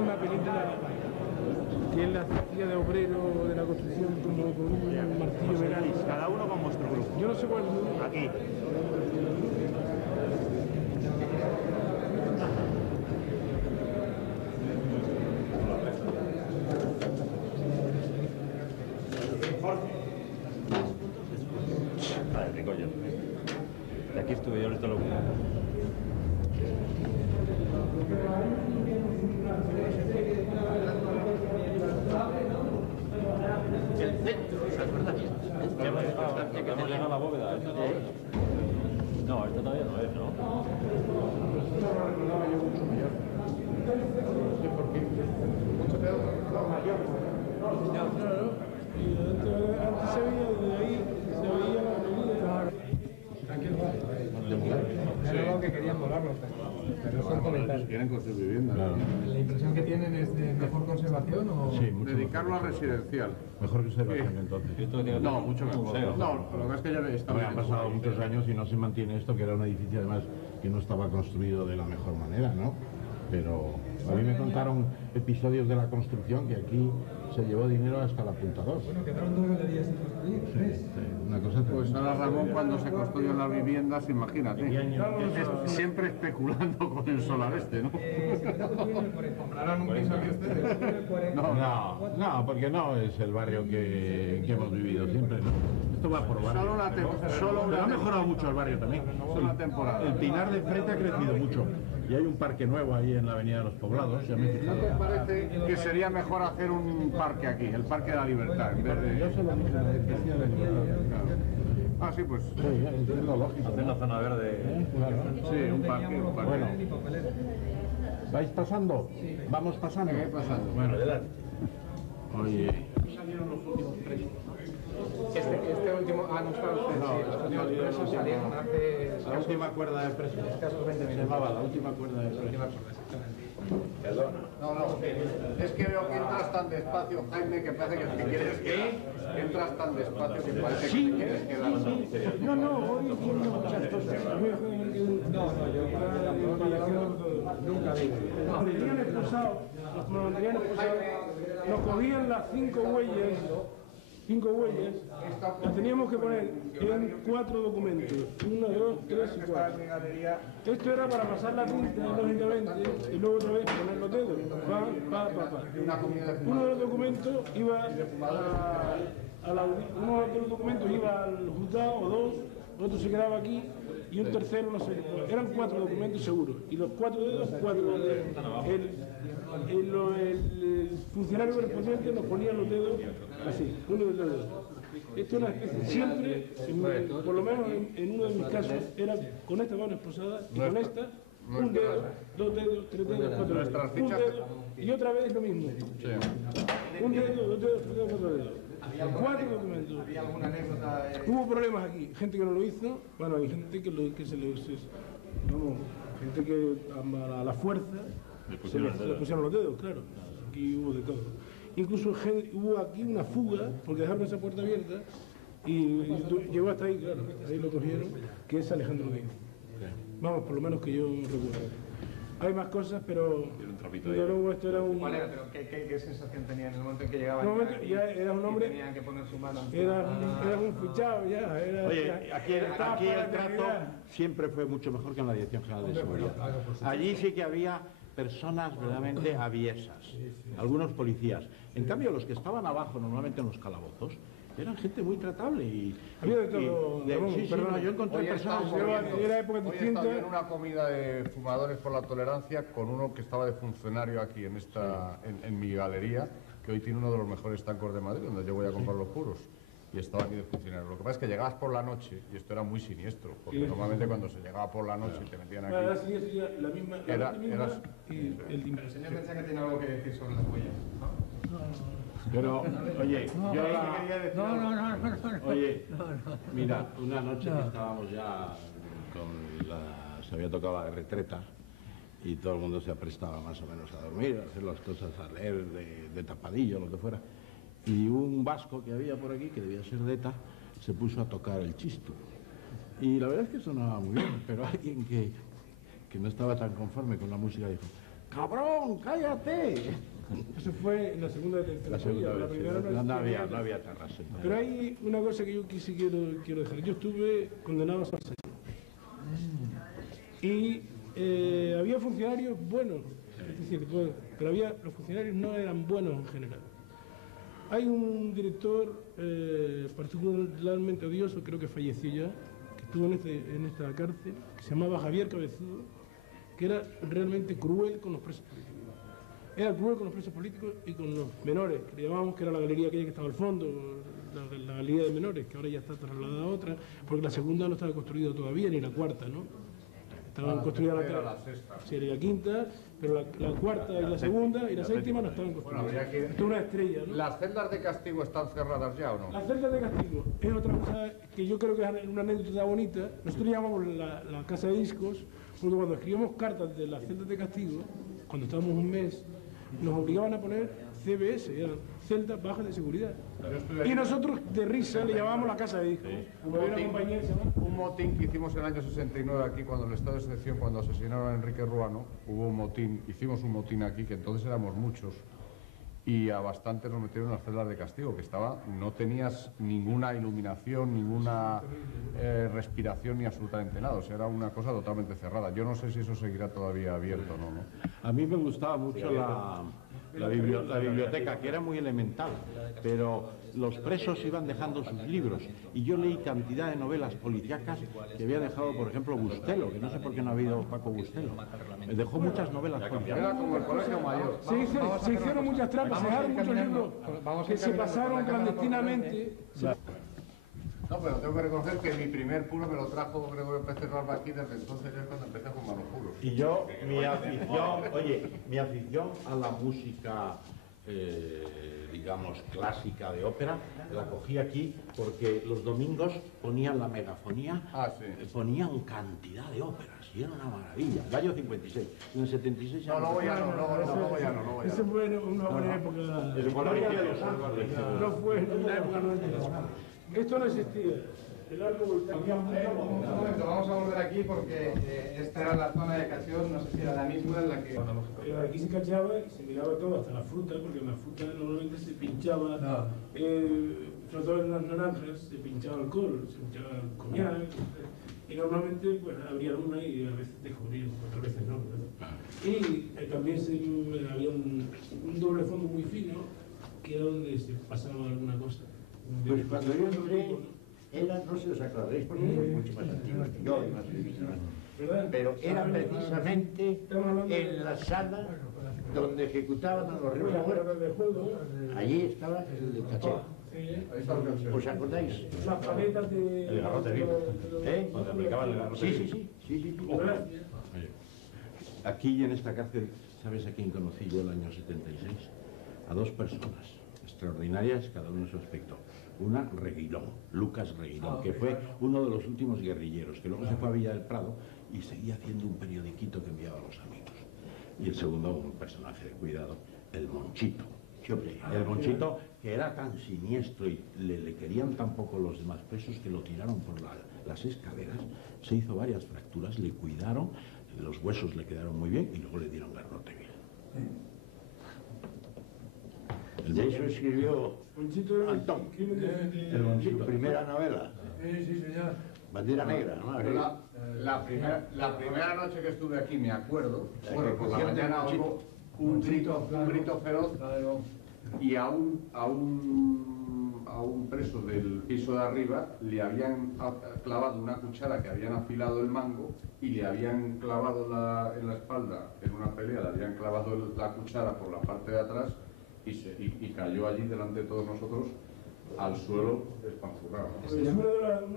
Una película que él hacía de obrero de la construcción como con un martillo verano. Cada uno con vuestro grupo. Yo no sé cuál. Aquí. Vale, rico yo. De aquí estuve yo en esta locura. El centro, ¿se acuerdan? ¿Hemos llegado a la bóveda? No, esto todavía no es, ¿no? Antes se veía de ahí, se veía la avenida. Era lo que querían volarlo, pero son comentarios. Quieren construir viviendas. ¿La impresión que tienen es de mejor conservación o...? Sí, dedicarlo a residencial. Mejor conservación que entonces. No, mucho mejor. No, lo que es que ya está. Han pasado muchos años y no se mantiene esto, que era un edificio además que no estaba construido de la mejor manera, ¿no? Pero a mí me contaron episodios de la construcción, que aquí se llevó dinero hasta el apuntador. Bueno, quedaron 2 galerías sin construir, 3. Una cosa Pues ahora Ramón, cuando se construyen las viviendas, imagínate, siempre especulando con el solar este, ¿no? ¿Comprarán un piso que ustedes? No, porque no es el barrio que hemos vivido siempre, ¿no? Esto va por barrio. Pero ha mejorado mucho el barrio también. Solo una temporada. El Pinar de Frente ha crecido mucho. Y hay un parque nuevo ahí en la Avenida de los Poblados. Ya me he ¿No fijado. te parece que sería mejor hacer un parque aquí, el Parque de la Libertad, en vez de...? Yo se lo dije, decía de libertad. Ah, sí, pues... Sí, es lo lógico. Hacer una zona verde. Claro. Sí, un parque. Bueno, ¿vais pasando? Vamos pasando. ¿Qué pasando? Bueno, oye. Este último, no está usted, sí, los últimos presos salieron hace... La última cuerda de presos. Escasos 20 Se minutos. llamaba la última cuerda de presos. Perdona. No, es que veo que entras tan despacio, Jaime, que parece que te quieres quedar. Entras tan despacio que parece que te quieres quedar. No, hoy entiendo muchas cosas. Nunca digo. Nos mantenían expulsados, nos cogían las 5 huellas, las teníamos que poner en 4 documentos, 1, 2, 3 y 4. Esto era para pasar la tinta, lógicamente, y luego otra vez poner los dedos. Uno de los documentos iba al juzgado, o 2, otro se quedaba aquí, y un tercero no sé. Eran 4 documentos seguros, y los 4 dedos, 4 el funcionario correspondiente nos ponía los dedos así, uno de los dedos. Esto es una especie, siempre, por lo menos en uno de mis casos, era con esta mano esposada y con esta, un dedo, 2 dedos, 3 dedos, 4 dedos, un dedo, y otra vez lo mismo. Un dedo, 2 dedos, 3 dedos, 4 dedos. 4 documentos. ¿Había alguna anécdota? Hubo problemas aquí, gente que no lo hizo, bueno, hay gente que se le vamos, gente que a la fuerza le pusieron los dedos, claro. Aquí hubo de todo. Incluso hubo aquí una fuga, porque dejaron esa puerta abierta y llegó hasta ahí, claro, ahí lo cogieron, que es Alejandro Díaz. Vamos, por lo menos que yo recuerdo. Hay más cosas, pero desde luego esto era un... ¿Cuál era? Pero ¿qué sensación tenía en el momento en que llegaban? En el momento ya era un hombre... Tenían que poner su mano. Era un fichado ya. Oye, aquí el trato siempre fue mucho mejor que en la Dirección General de Seguridad. Allí sí que había personas verdaderamente aviesas, algunos policías. En cambio, los que estaban abajo, normalmente en los calabozos, eran gente muy tratable y... Había de todo. Yo encontré personas... Era época distinta. Hoy he estado en una comida de fumadores por la tolerancia con uno que estaba de funcionario aquí en mi galería, que hoy tiene uno de los mejores tancos de Madrid, donde yo voy a comprar los puros. Y estaba aquí de funcionario. Lo que pasa es que llegabas por la noche y esto era muy siniestro, porque normalmente cuando se llegaba por la noche y te metían aquí... La misma y el timbre. El señor pensaba que tiene algo que decir sobre las huellas. Pero, oye, Oye, mira, una noche que estábamos ya se había tocado la retreta y todo el mundo se aprestaba más o menos a dormir, a hacer las cosas, a leer de tapadillo, lo que fuera. Y un vasco que había por aquí, que debía ser de ETA, se puso a tocar el chisto. Y la verdad es que sonaba muy bien, pero alguien que no estaba tan conforme con la música dijo: ¡cabrón, cállate! Eso fue en la segunda detención. La segunda vez, primera no había terraza. Pero hay una cosa que yo quiero dejar. Yo estuve condenado a 6 años. Y había funcionarios buenos, es decir, pero los funcionarios no eran buenos en general. Hay un director particularmente odioso, creo que falleció ya, que estuvo en esta cárcel, que se llamaba Javier Cabezudo, que era realmente cruel con los presos políticos. Era cruel con los presos políticos y con los menores, que le llamábamos que era la galería aquella que estaba al fondo, la galería de menores, que ahora ya está trasladada a otra, porque la segunda no estaba construida todavía, ni la cuarta, ¿no? Estaban construidas la quinta, pero la cuarta y la segunda y la séptima no estaban construidas. Esto es una estrella, ¿no? ¿Las celdas de castigo están cerradas ya o no? Las celdas de castigo es otra cosa que yo creo que es una anécdota bonita. Nosotros llamamos la casa de discos, porque cuando escribíamos cartas de las celdas de castigo, cuando estábamos un mes, nos obligaban a poner CBS, eran celdas bajas de seguridad. Y nosotros de risa le llamábamos la casa de discos. Un motín que hicimos en el año 69 aquí, cuando el estado de excepción, cuando asesinaron a Enrique Ruano, hubo un motín, hicimos un motín aquí, que entonces éramos muchos, y a bastantes nos metieron en las celdas de castigo, que no tenías ninguna iluminación, ninguna respiración ni absolutamente nada, o sea, era una cosa totalmente cerrada. Yo no sé si eso seguirá todavía abierto o no, ¿no? A mí me gustaba mucho la biblioteca, que era muy elemental, pero los presos iban dejando sus libros, y yo leí cantidad de novelas policíacas que había dejado, por ejemplo, Bustelo, que no sé por qué no ha habido Paco Bustelo. Dejó muchas novelas policíacas. Era como el colegio mayor. Se hicieron muchas trampas, se dejaron muchos libros que se pasaron clandestinamente. No, pero tengo que reconocer que mi primer puro me lo trajo Gregorio Pérez Barba aquí, desde entonces es cuando empecé con malos puros. Y yo, mi afición a la música, digamos, clásica de ópera, la cogí aquí porque los domingos ponían la megafonía, ponían cantidad de óperas, y era una maravilla. El año 56, en el 76... No voy a no. Esa fue una buena época. No fue una época Esto no existía. El árbol volcánico. Un momento, vamos a volver aquí porque esta era la zona de cacheo, no sé si era la misma en la que... Aquí se cachaba y se miraba todo, hasta la fruta, porque en la fruta normalmente se pinchaba, sobre todo en las naranjas, se pinchaba alcohol, se pinchaba coñac, y normalmente pues abría una y a veces descubrían, otras veces no. Y también había un doble fondo muy fino, que era donde se pasaba alguna cosa. Pues cuando yo entré, era, no se os acordaréis porque sois mucho más antiguos que yo y más pero era precisamente en la sala donde ejecutaban a los ríos muertos. Allí estaba el cacheo. ¿Os acordáis? Las paletas de... El garrote vivo. Donde aplicaban el garrote vivo. Sí. Aquí en esta cárcel, ¿sabes a quién conocí yo el año 76? A dos personas extraordinarias, cada uno en su aspecto. Una, Reguilón, Lucas Reguilón, que fue uno de los últimos guerrilleros, que luego se fue a Villa del Prado y seguía haciendo un periodiquito que enviaba a los amigos. Y el segundo, un personaje de cuidado, el Monchito. El Monchito, que era tan siniestro y le querían tan poco los demás presos que lo tiraron por las escaleras, se hizo varias fracturas, le cuidaron, los huesos le quedaron muy bien y luego le dieron garrote vil. De eso escribió Antón, su primera novela. Sí, señor. Bandera Negra, ¿no? La primera noche que estuve aquí, me acuerdo, bueno, por la mañana hubo un grito feroz y a un preso del piso de arriba le habían clavado una cuchara que habían afilado el mango y le habían clavado en la espalda, en una pelea, le habían clavado la cuchara por la parte de atrás y cayó allí delante de todos nosotros al suelo espanzurrado. Es uno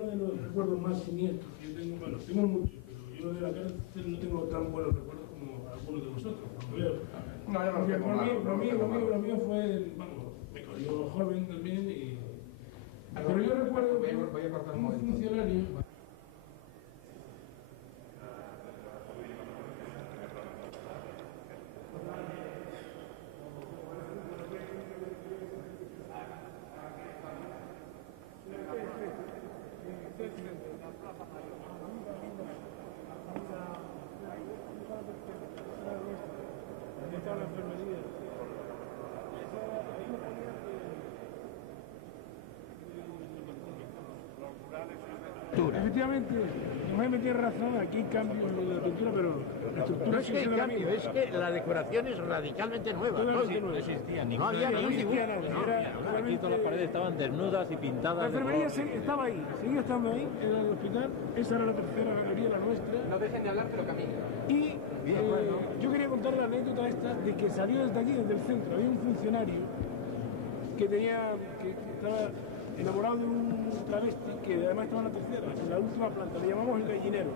de los recuerdos más siniestros que yo tengo. Bueno, tengo muchos, pero yo de la cárcel no tengo tan buenos recuerdos como algunos de vosotros. No, yo no tengo lo mío fue, vamos, me cogió joven también pero yo recuerdo que un funcionario... Efectivamente, Jaime tiene razón, aquí hay cambios en la estructura, pero la estructura... No es que hay cambio, es que la decoración es radicalmente nueva. No existía no había ni un dibujo. Aquí todas las paredes estaban desnudas y pintadas. La enfermería estaba ahí, seguía estando ahí, en el hospital. Esa era la tercera galería, la nuestra. No dejen de hablar, pero caminen. Y yo quería contar la anécdota esta de que salió desde allí, desde el centro. Había un funcionario que estaba enamorado de un travesti que además estaba en la tercera, en la última planta, le llamamos el gallinero.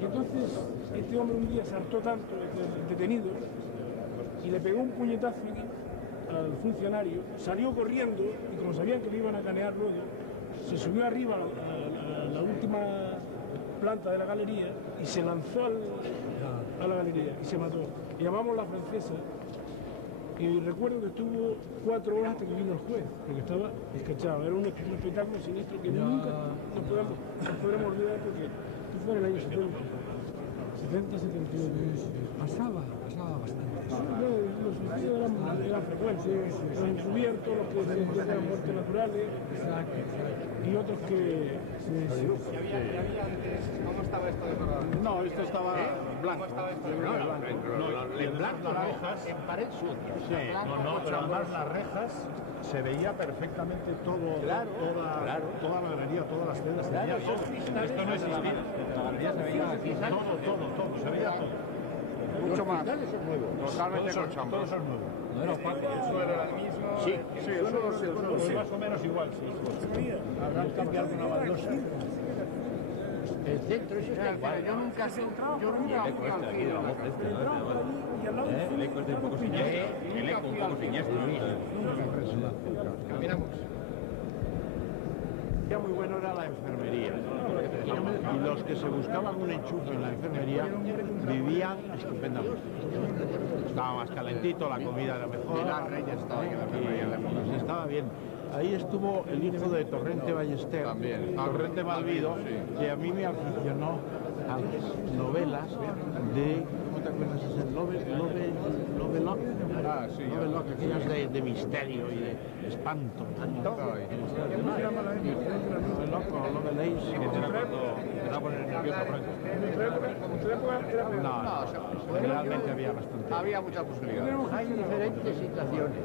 Y entonces este hombre un día se hartó tanto del detenido y le pegó un puñetazo al funcionario, salió corriendo y como sabían que le iban a canear luego, se subió arriba a la última planta de la galería y se lanzó a la galería y se mató. Y llamamos la francesa Y recuerdo que estuvo 4 horas hasta que vino el juez, porque estaba escachado. Era un espectáculo siniestro que nunca nos podremos olvidar, porque esto fue en el año 70, 71. Pasaba bastante. Los suicidios eran frecuentes. Los encubiertos, los que se entienden muertes naturales, y otros que ¿Cómo estaba esto de verdad? No, esto estaba blanco. En blanco, las rejas. en pared sucia. Sí, pero además las rejas se veía perfectamente todo, toda la galería, todas las celdas, se veía todo. Esto no existía. La galería se veía aquí, todo, se veía todo. Mucho más. Totalmente con chambón. Todos son nuevos. No era fácil. ¿El suelo era el mismo? Sí, el suelo más o menos igual, sí. Habrán cambiado una baldosa. El centro, eso está igual. Yo nunca fui al cine. El eco es un poco siniestro. El eco un poco siniestro. Caminamos. Ya muy bueno era la enfermería. Y los que se buscaban un enchufe en la enfermería vivían estupendamente. Estaba más calentito, la comida era mejor. Estaba bien. Ahí estuvo el hijo de Torrente Ballester, Torrente Malvido, que a mí me aficionó a las novelas de, ¿cómo te acuerdas? Lovelock. Ah, sí. Lovelock, aquellas de misterio y de espanto. Lovelock o Lovelace. Te va a poner nervioso, Franco. No, realmente había bastante. Había muchas posibilidades. Hay diferentes situaciones.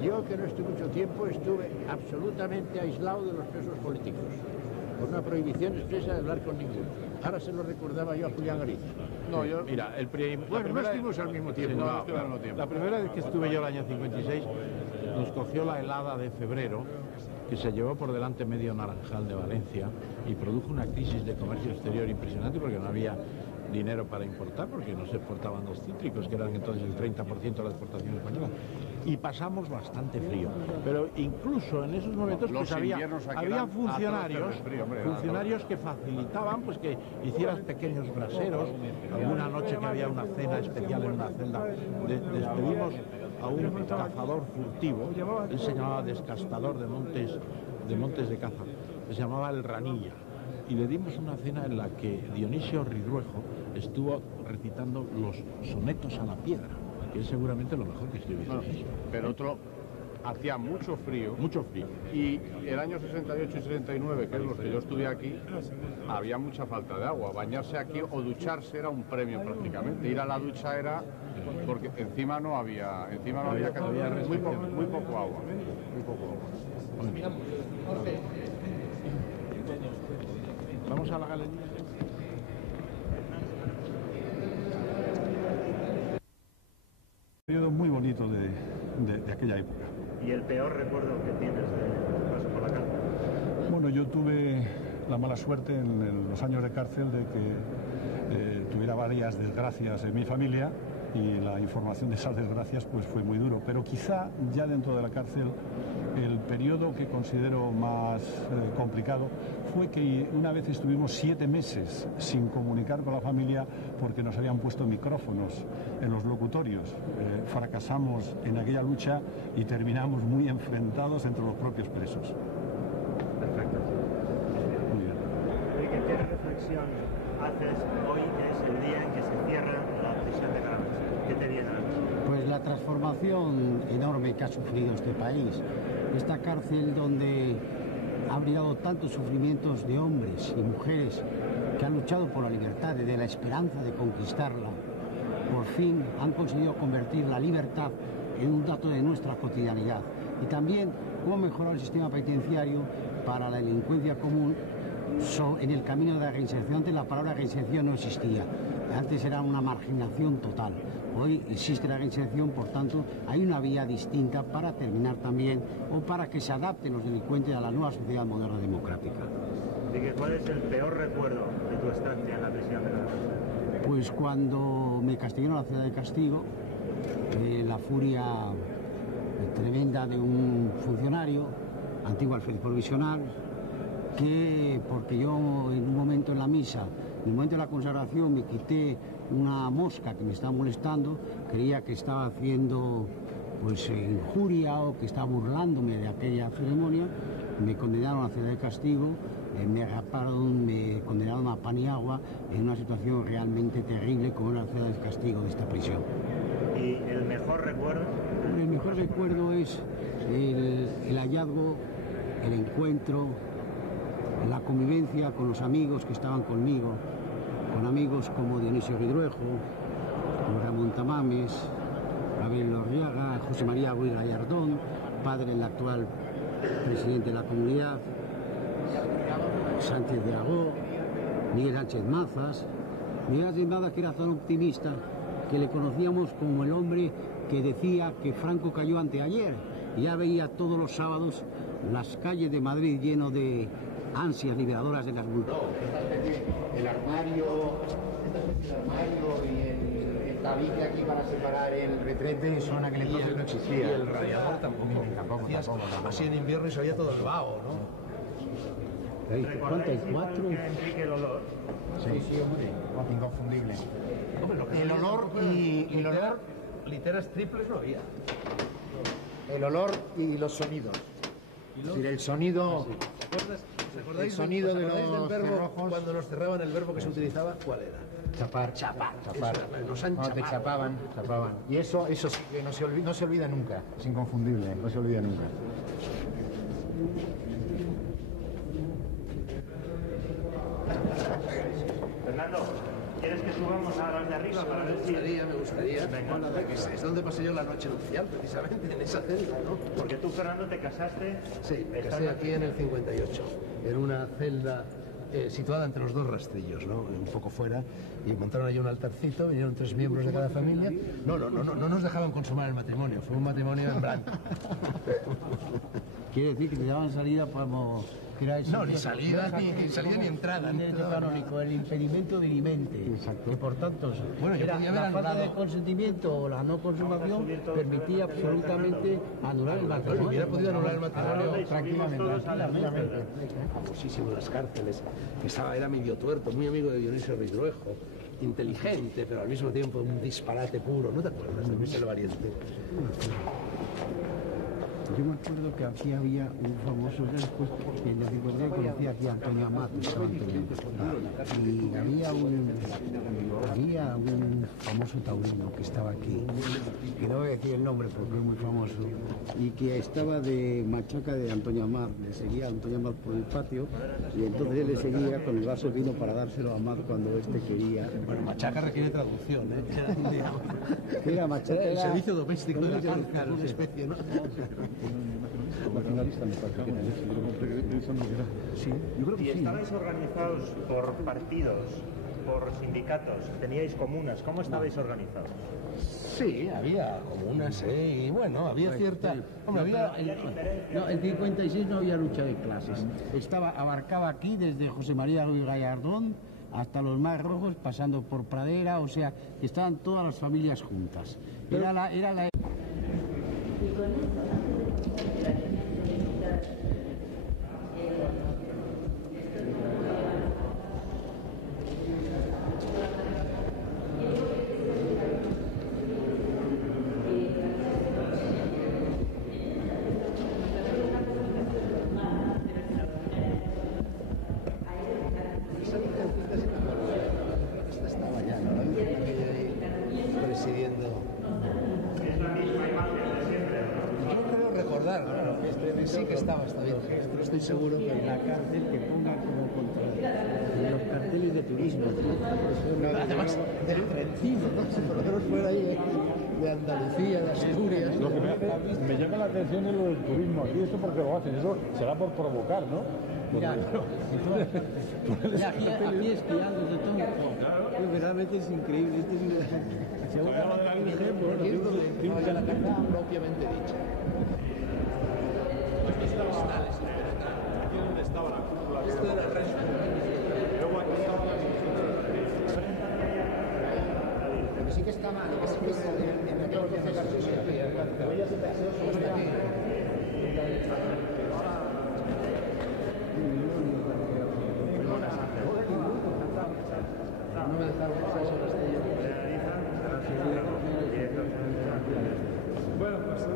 Yo, que no estuve mucho tiempo, estuve absolutamente aislado de los presos políticos, por una prohibición expresa de hablar con ninguno. Ahora se lo recordaba yo a Julián Gariz. No, yo, mira, no estuvimos al mismo tiempo. La primera vez que estuve yo el año 56, nos cogió la helada de febrero, que se llevó por delante medio Naranjal de Valencia y produjo una crisis de comercio exterior impresionante porque no había dinero para importar, porque no se exportaban los cítricos, que eran entonces el 30% de la exportación española. Y pasamos bastante frío. Pero incluso en esos momentos pues había funcionarios que facilitaban pues que hicieras pequeños braseros. Alguna noche que había una cena especial en una celda, despedimos a un cazador furtivo, él se llamaba descastador de montes de caza, se llamaba el Ranilla. Y le dimos una cena en la que Dionisio Ridruejo estuvo recitando los sonetos a la piedra, que es seguramente lo mejor que escribió. Pero hacía mucho frío. Mucho frío. Y el año 68 y 69, que es los que yo estudié aquí, había mucha falta de agua. Bañarse aquí o ducharse era un premio prácticamente. Ir a la ducha era porque encima no había muy poco agua. Vamos a la galería. Un periodo muy bonito de aquella época. ¿Y el peor recuerdo que tienes de tu paso por la cárcel? Bueno, yo tuve la mala suerte en los años de cárcel de que tuviera varias desgracias en mi familia y la información de esas desgracias pues fue muy duro. Pero quizá ya dentro de la cárcel el periodo que considero más complicado fue que una vez estuvimos 7 meses sin comunicar con la familia porque nos habían puesto micrófonos en los locutorios. Fracasamos en aquella lucha y terminamos muy enfrentados entre los propios presos. Perfecto. Muy bien. ¿Qué reflexión haces hoy, que es el día en que se cierra la prisión de Carabanchel? ¿Qué te viene a la mente? Pues la transformación enorme que ha sufrido este país. Esta cárcel donde ha abrigado tantos sufrimientos de hombres y mujeres que han luchado por la libertad, de la esperanza de conquistarla. Por fin han conseguido convertir la libertad en un dato de nuestra cotidianidad. Y también cómo mejorar el sistema penitenciario para la delincuencia común en el camino de la reinserción. Antes la palabra reinserción no existía. Antes era una marginación total. Hoy existe la reinserción, por tanto, hay una vía distinta para terminar también o para que se adapten los delincuentes a la nueva sociedad moderna democrática. ¿Cuál es el peor recuerdo de tu estancia en la prisión de Carabanchel? Pues cuando me castigaron a la ciudad de castigo, la furia tremenda de un funcionario, antiguo alférez provisional, que porque yo en un momento en la misa, en el momento de la consagración, me quité una mosca que me estaba molestando, creía que estaba haciendo pues injuria o que estaba burlándome de aquella ceremonia, me condenaron a celda de castigo, me raparon, me condenaron a pan y agua en una situación realmente terrible como era la celda de castigo de esta prisión. ¿Y el mejor recuerdo? El mejor recuerdo es el hallazgo, el encuentro, la convivencia con los amigos que estaban conmigo, con amigos como Dionisio Ridruejo, como Ramón Tamames, Abel Lorriaga, José María Ruiz Gallardón, padre del actual presidente de la comunidad, Sánchez de Agó, Miguel Sánchez Mazas. Miguel Sánchez Mazas, que era tan optimista, que le conocíamos como el hombre que decía que Franco cayó anteayer. Y ya veía todos los sábados las calles de Madrid lleno de ansias liberadoras de las multitudes. El armario y el tabique aquí para separar el retrete son aquel entonces no existía. Y el radiador tampoco. Así en invierno y salía todo el vaho, ¿no? ¿Recordáis Enrique el olor? Sí, hombre, inconfundible. El olor y el olor... Literas triples no había. El olor y los sonidos. Es decir, el sonido... ¿Recordáis el sonido de del los verbo cerrojos? cuando nos cerraban el verbo que se utilizaba? ¿Cuál era? Chapar. Chapar. Nos han chapado. Te chapaban. Y eso sí que no se olvida nunca. Es inconfundible, no se olvida nunca. Fernando, ¿quieres que subamos a las de arriba para ver si...? Me gustaría. Venga. Es donde pasé yo la noche nupcial, precisamente, en esa celda, ¿no? Porque tú, Fernando, te casaste... Sí, me casé aquí en el 58, en una celda situada entre los dos rastrillos, ¿no? Un poco fuera, y montaron allí un altarcito, vinieron 3 miembros de cada familia. No nos dejaban consumar el matrimonio, fue un matrimonio en blanco. Quiere decir que te daban salida como... No, ni salida ni entrada. El derecho canónico, el impedimento dilimente. Exacto. Que por tanto, bueno, yo podía haber la falta anulado. de consentimiento o la no consumación permitía absolutamente anular el matrimonio. Hubiera podido anular el matrimonio tranquilamente. Famosísimo en las cárceles. Era medio tuerto, muy amigo de Dionisio Ridruejo. Inteligente, pero al mismo tiempo un disparate puro. ¿No te acuerdas de Luis el Valiente? Yo me acuerdo que aquí había un famoso, después en el 59 conocía aquí a Antonio Amat, y había un famoso taurino que estaba aquí, que no voy a decir el nombre porque es muy famoso, y que estaba de machaca de Antonio Amat, le seguía a Antonio Amat por el patio, y entonces él le seguía con el vaso de vino para dárselo a Amat cuando este quería. Bueno, machaca requiere traducción, ¿eh? Era machaca. El servicio doméstico de la cárcel, una especie, ¿no? La finalista me parece que sí, yo creo que ¿Y estabais organizados por partidos, por sindicatos? ¿Teníais comunas? ¿Cómo estabais organizados? Sí, había comunas, y bueno, había cierta... Hombre, en 56 no había lucha de clases. Abarcaba aquí desde José María Ruiz Gallardón hasta los más rojos, pasando por Pradera, o sea, estaban todas las familias juntas. Era la... Sí que estaba, está bien. Pero estoy seguro que en la cárcel que pongan como control los carteles de turismo. Además, del Trentino, ¿no? Si por lo menos fuera ahí de Andalucía, de Asturias. Lo que me llama la atención es lo del turismo aquí, esto porque lo hacen, eso será por provocar, ¿no? Mira, aquí esquiando de todo. Realmente es increíble. Se habla de la Virgen, bueno, la carta propiamente dicha. Aquí es donde estaba la cúpula. Esto era el resto. Luego aquí estaba la Lo que sí que está mal es que en aquel proceso no me dejaron pasar sobre este. Bueno, pues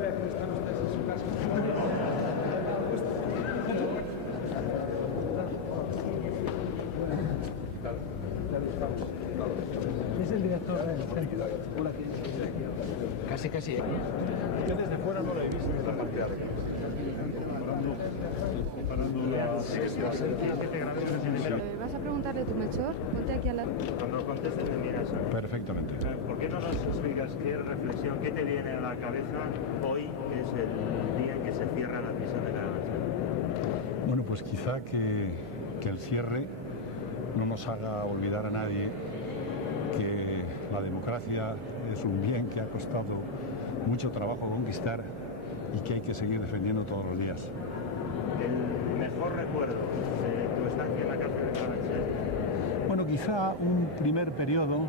Casi. Yo desde fuera no lo he visto en la parte de arriba. ¿Vas a preguntarle tú, Melchor? Ponte aquí al lado. Cuando contestes me miras. Perfectamente. ¿Por qué no nos explicas qué reflexión, qué te viene a la cabeza hoy, que es el día en que se cierra la prisión de Carabanchel? Bueno, pues quizá que el cierre no nos haga olvidar a nadie que la democracia es un bien que ha costado mucho trabajo conquistar y que hay que seguir defendiendo todos los días. ¿El mejor recuerdo de tu estancia en la cárcel de Carabanchel? Bueno, quizá un primer periodo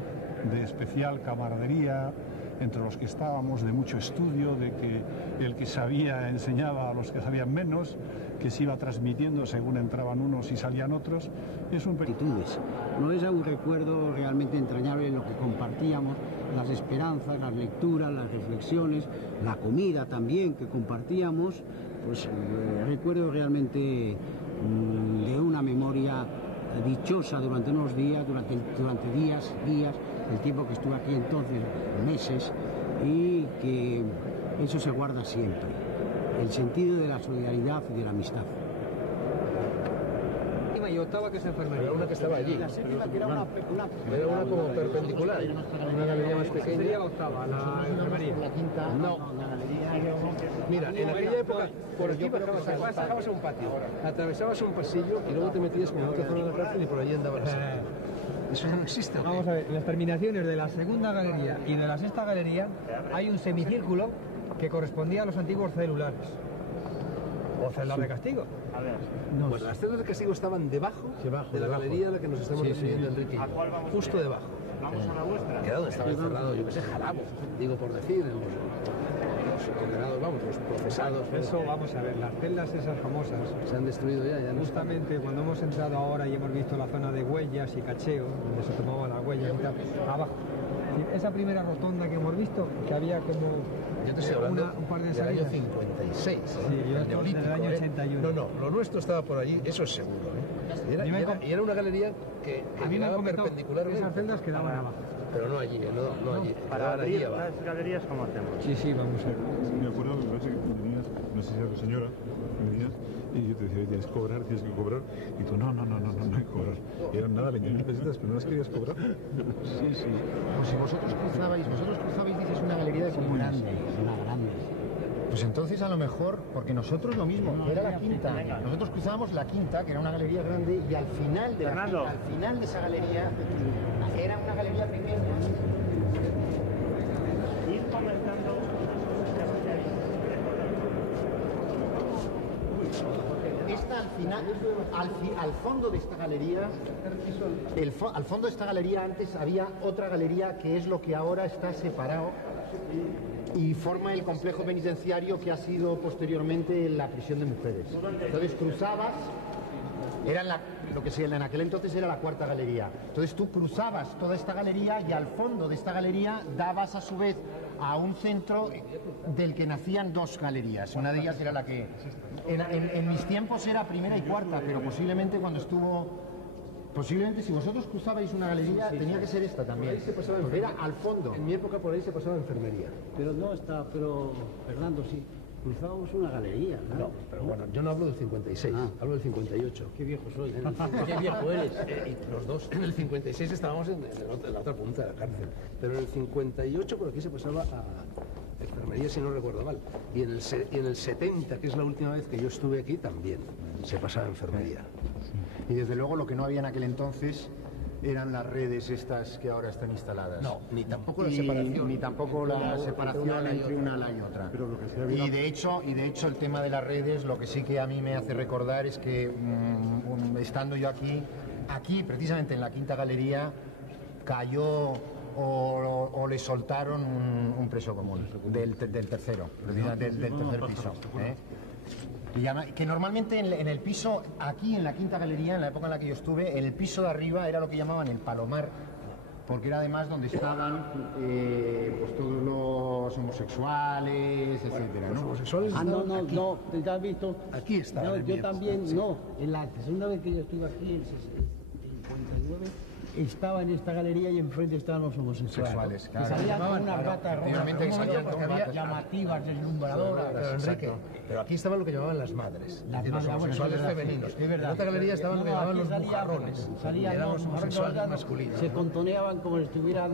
de especial camaradería entre los que estábamos, de mucho estudio, de que el que sabía enseñaba a los que sabían menos, que se iba transmitiendo según entraban unos y salían otros. Es un actitudes. No es un recuerdo realmente entrañable en lo que compartíamos, las esperanzas, las lecturas, las reflexiones, la comida también que compartíamos, pues recuerdo realmente de una memoria dichosa durante unos días, durante días, el tiempo que estuve aquí entonces, meses, y que eso se guarda siempre, el sentido de la solidaridad y de la amistad. Y octava, que es enfermería. Era una que estaba allí. La séptima, que era una como perpendicular. Una galería más pequeña. Sería la octava, la enfermería. La quinta, no. Mira, en aquella época, por aquí bajabas a un patio, atravesabas un pasillo y luego te metías con otra zona de la cárcel y por allí andabas. Eso ya no existe. Vamos a ver, en las terminaciones de la segunda galería y de la sexta galería hay un semicírculo que correspondía a los antiguos celulares. O celdas de castigo. A ver. No, pues las celdas de castigo estaban debajo de la galería a la que nos estamos refiriendo, Enrique. ¿A cuál vamos? Justo debajo. Vamos a la vuestra. Que era donde estaba encerrado, yo que sé, Jarabo, digo por decir, los condenados, vamos, los procesados. Eso, vamos a ver, las celdas esas famosas se han destruido ya no. Justamente cuando hemos entrado ahora y hemos visto la zona de huellas y cacheo, donde se tomaban las huellas y tal, abajo. Esa primera rotonda que hemos visto, que había como yo te estoy hablando un par de del año salidas. 56. Sí, yo estoy del año 81. No, lo nuestro estaba por allí, eso es seguro. Y era una galería que llegaba perpendicularmente. Esas celdas quedaban abajo. Pero no allí, no allí. Para abrir las galerías, ¿cómo hacemos? Sí, vamos a ver. Me acuerdo que venías, no sé si era tu señora, venías y yo te decía, tienes que cobrar. Y tú, no hay que cobrar. Y eran nada, 20.000 pesetas, pero no las querías cobrar. Sí. Pues si vosotros cruzabais, dices, una galería de comunes. Una grande. Pues entonces a lo mejor, porque nosotros lo mismo, era la quinta. Nosotros cruzábamos la quinta, que era una galería grande, y al final de esa galería era una galería pequeña. Ir comentando Esta al final, al fondo de esta galería, al fondo de esta galería antes había otra galería que es lo que ahora está separado y forma el complejo penitenciario que ha sido posteriormente la prisión de mujeres. Entonces cruzabas, era lo que en aquel entonces era la cuarta galería. Entonces tú cruzabas toda esta galería y al fondo de esta galería dabas a su vez a un centro del que nacían dos galerías. Una de ellas era la que en mis tiempos era primera y cuarta, pero posiblemente cuando estuvo... Posiblemente si vosotros cruzabais una galería tenía que ser esta también. Porque era al fondo. En mi época por ahí se pasaba enfermería. Pero no está, Fernando, sí, cruzábamos una galería, ¿no? No, pero bueno, yo no hablo del 56, hablo del 58. Qué viejo soy. Qué viejo eres. Los dos. En el 56 estábamos en la otra punta de la cárcel. Pero en el 58 por aquí se pasaba a enfermería, si no recuerdo mal. Y en el 70, que es la última vez que yo estuve aquí, también se pasaba a enfermería. Y desde luego lo que no había en aquel entonces eran las redes estas que ahora están instaladas. No, ni tampoco la separación. Ni tampoco la separación entre una y otra. Y de hecho el tema de las redes, lo que sí que a mí me hace recordar es que estando yo aquí precisamente en la quinta galería, cayó o le soltaron un preso común del tercero, del tercer piso. Que normalmente en el piso, aquí en la quinta galería, en la época en la que yo estuve, en el piso de arriba era lo que llamaban el Palomar, porque era además donde estaban pues todos los homosexuales, etcétera, ¿no? Los homosexuales no, ¿te has visto? Aquí está. No, yo también, no. En la segunda vez que yo estuve aquí, en 59, estaba en esta galería y enfrente estaban los homosexuales. Sexuales, Que salían con unas gatas Efectivamente, que salían con gatas. llamativas, deslumbradoras. Pero, Enrique, pero aquí estaban lo que llamaban las madres, Las es decir, los madres, homosexuales bueno, es verdad, femeninos. sí, es verdad. En otra galería estaban lo que llamaban aquí los salían- bujarrones, salían eran los los bujarrones, homosexuales ¿no? masculinos. Se contoneaban como si estuvieran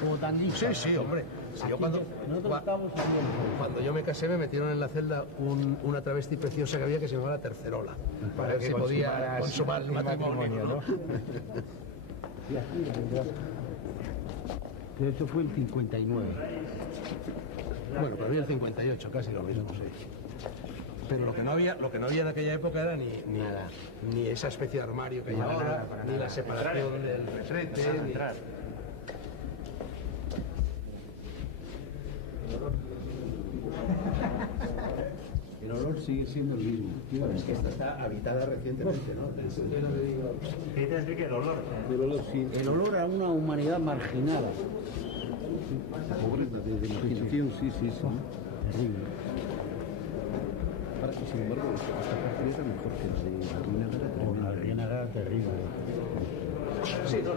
como tan listos. Sí, sí, hombre. Si yo Nosotros estábamos saliendo. cuando yo me casé me metieron en la celda una travesti preciosa que había que se llamaba la Tercerola, para ver si podía consumar el matrimonio, ¿no? Y aquí, pero esto fue el 59. Bueno, para mí el 58, casi lo mismo, sí. Pero lo que no había en aquella época era ni esa especie de armario que hay ahora, ni la separación del retrete, ni... El olor sigue siendo el mismo. Bueno, es que esta está habitada recientemente, ¿no? ¿Qué dice Enrique? El olor. El olor, sí. El olor a una humanidad marginada. La pobreza de marginación, sí, sí, sí. Terrible. Ahora que, sin embargo, esta cárcel era mejor que la de la Reina Gara, tremenda. La Reina Gara, terrible. Sí, no.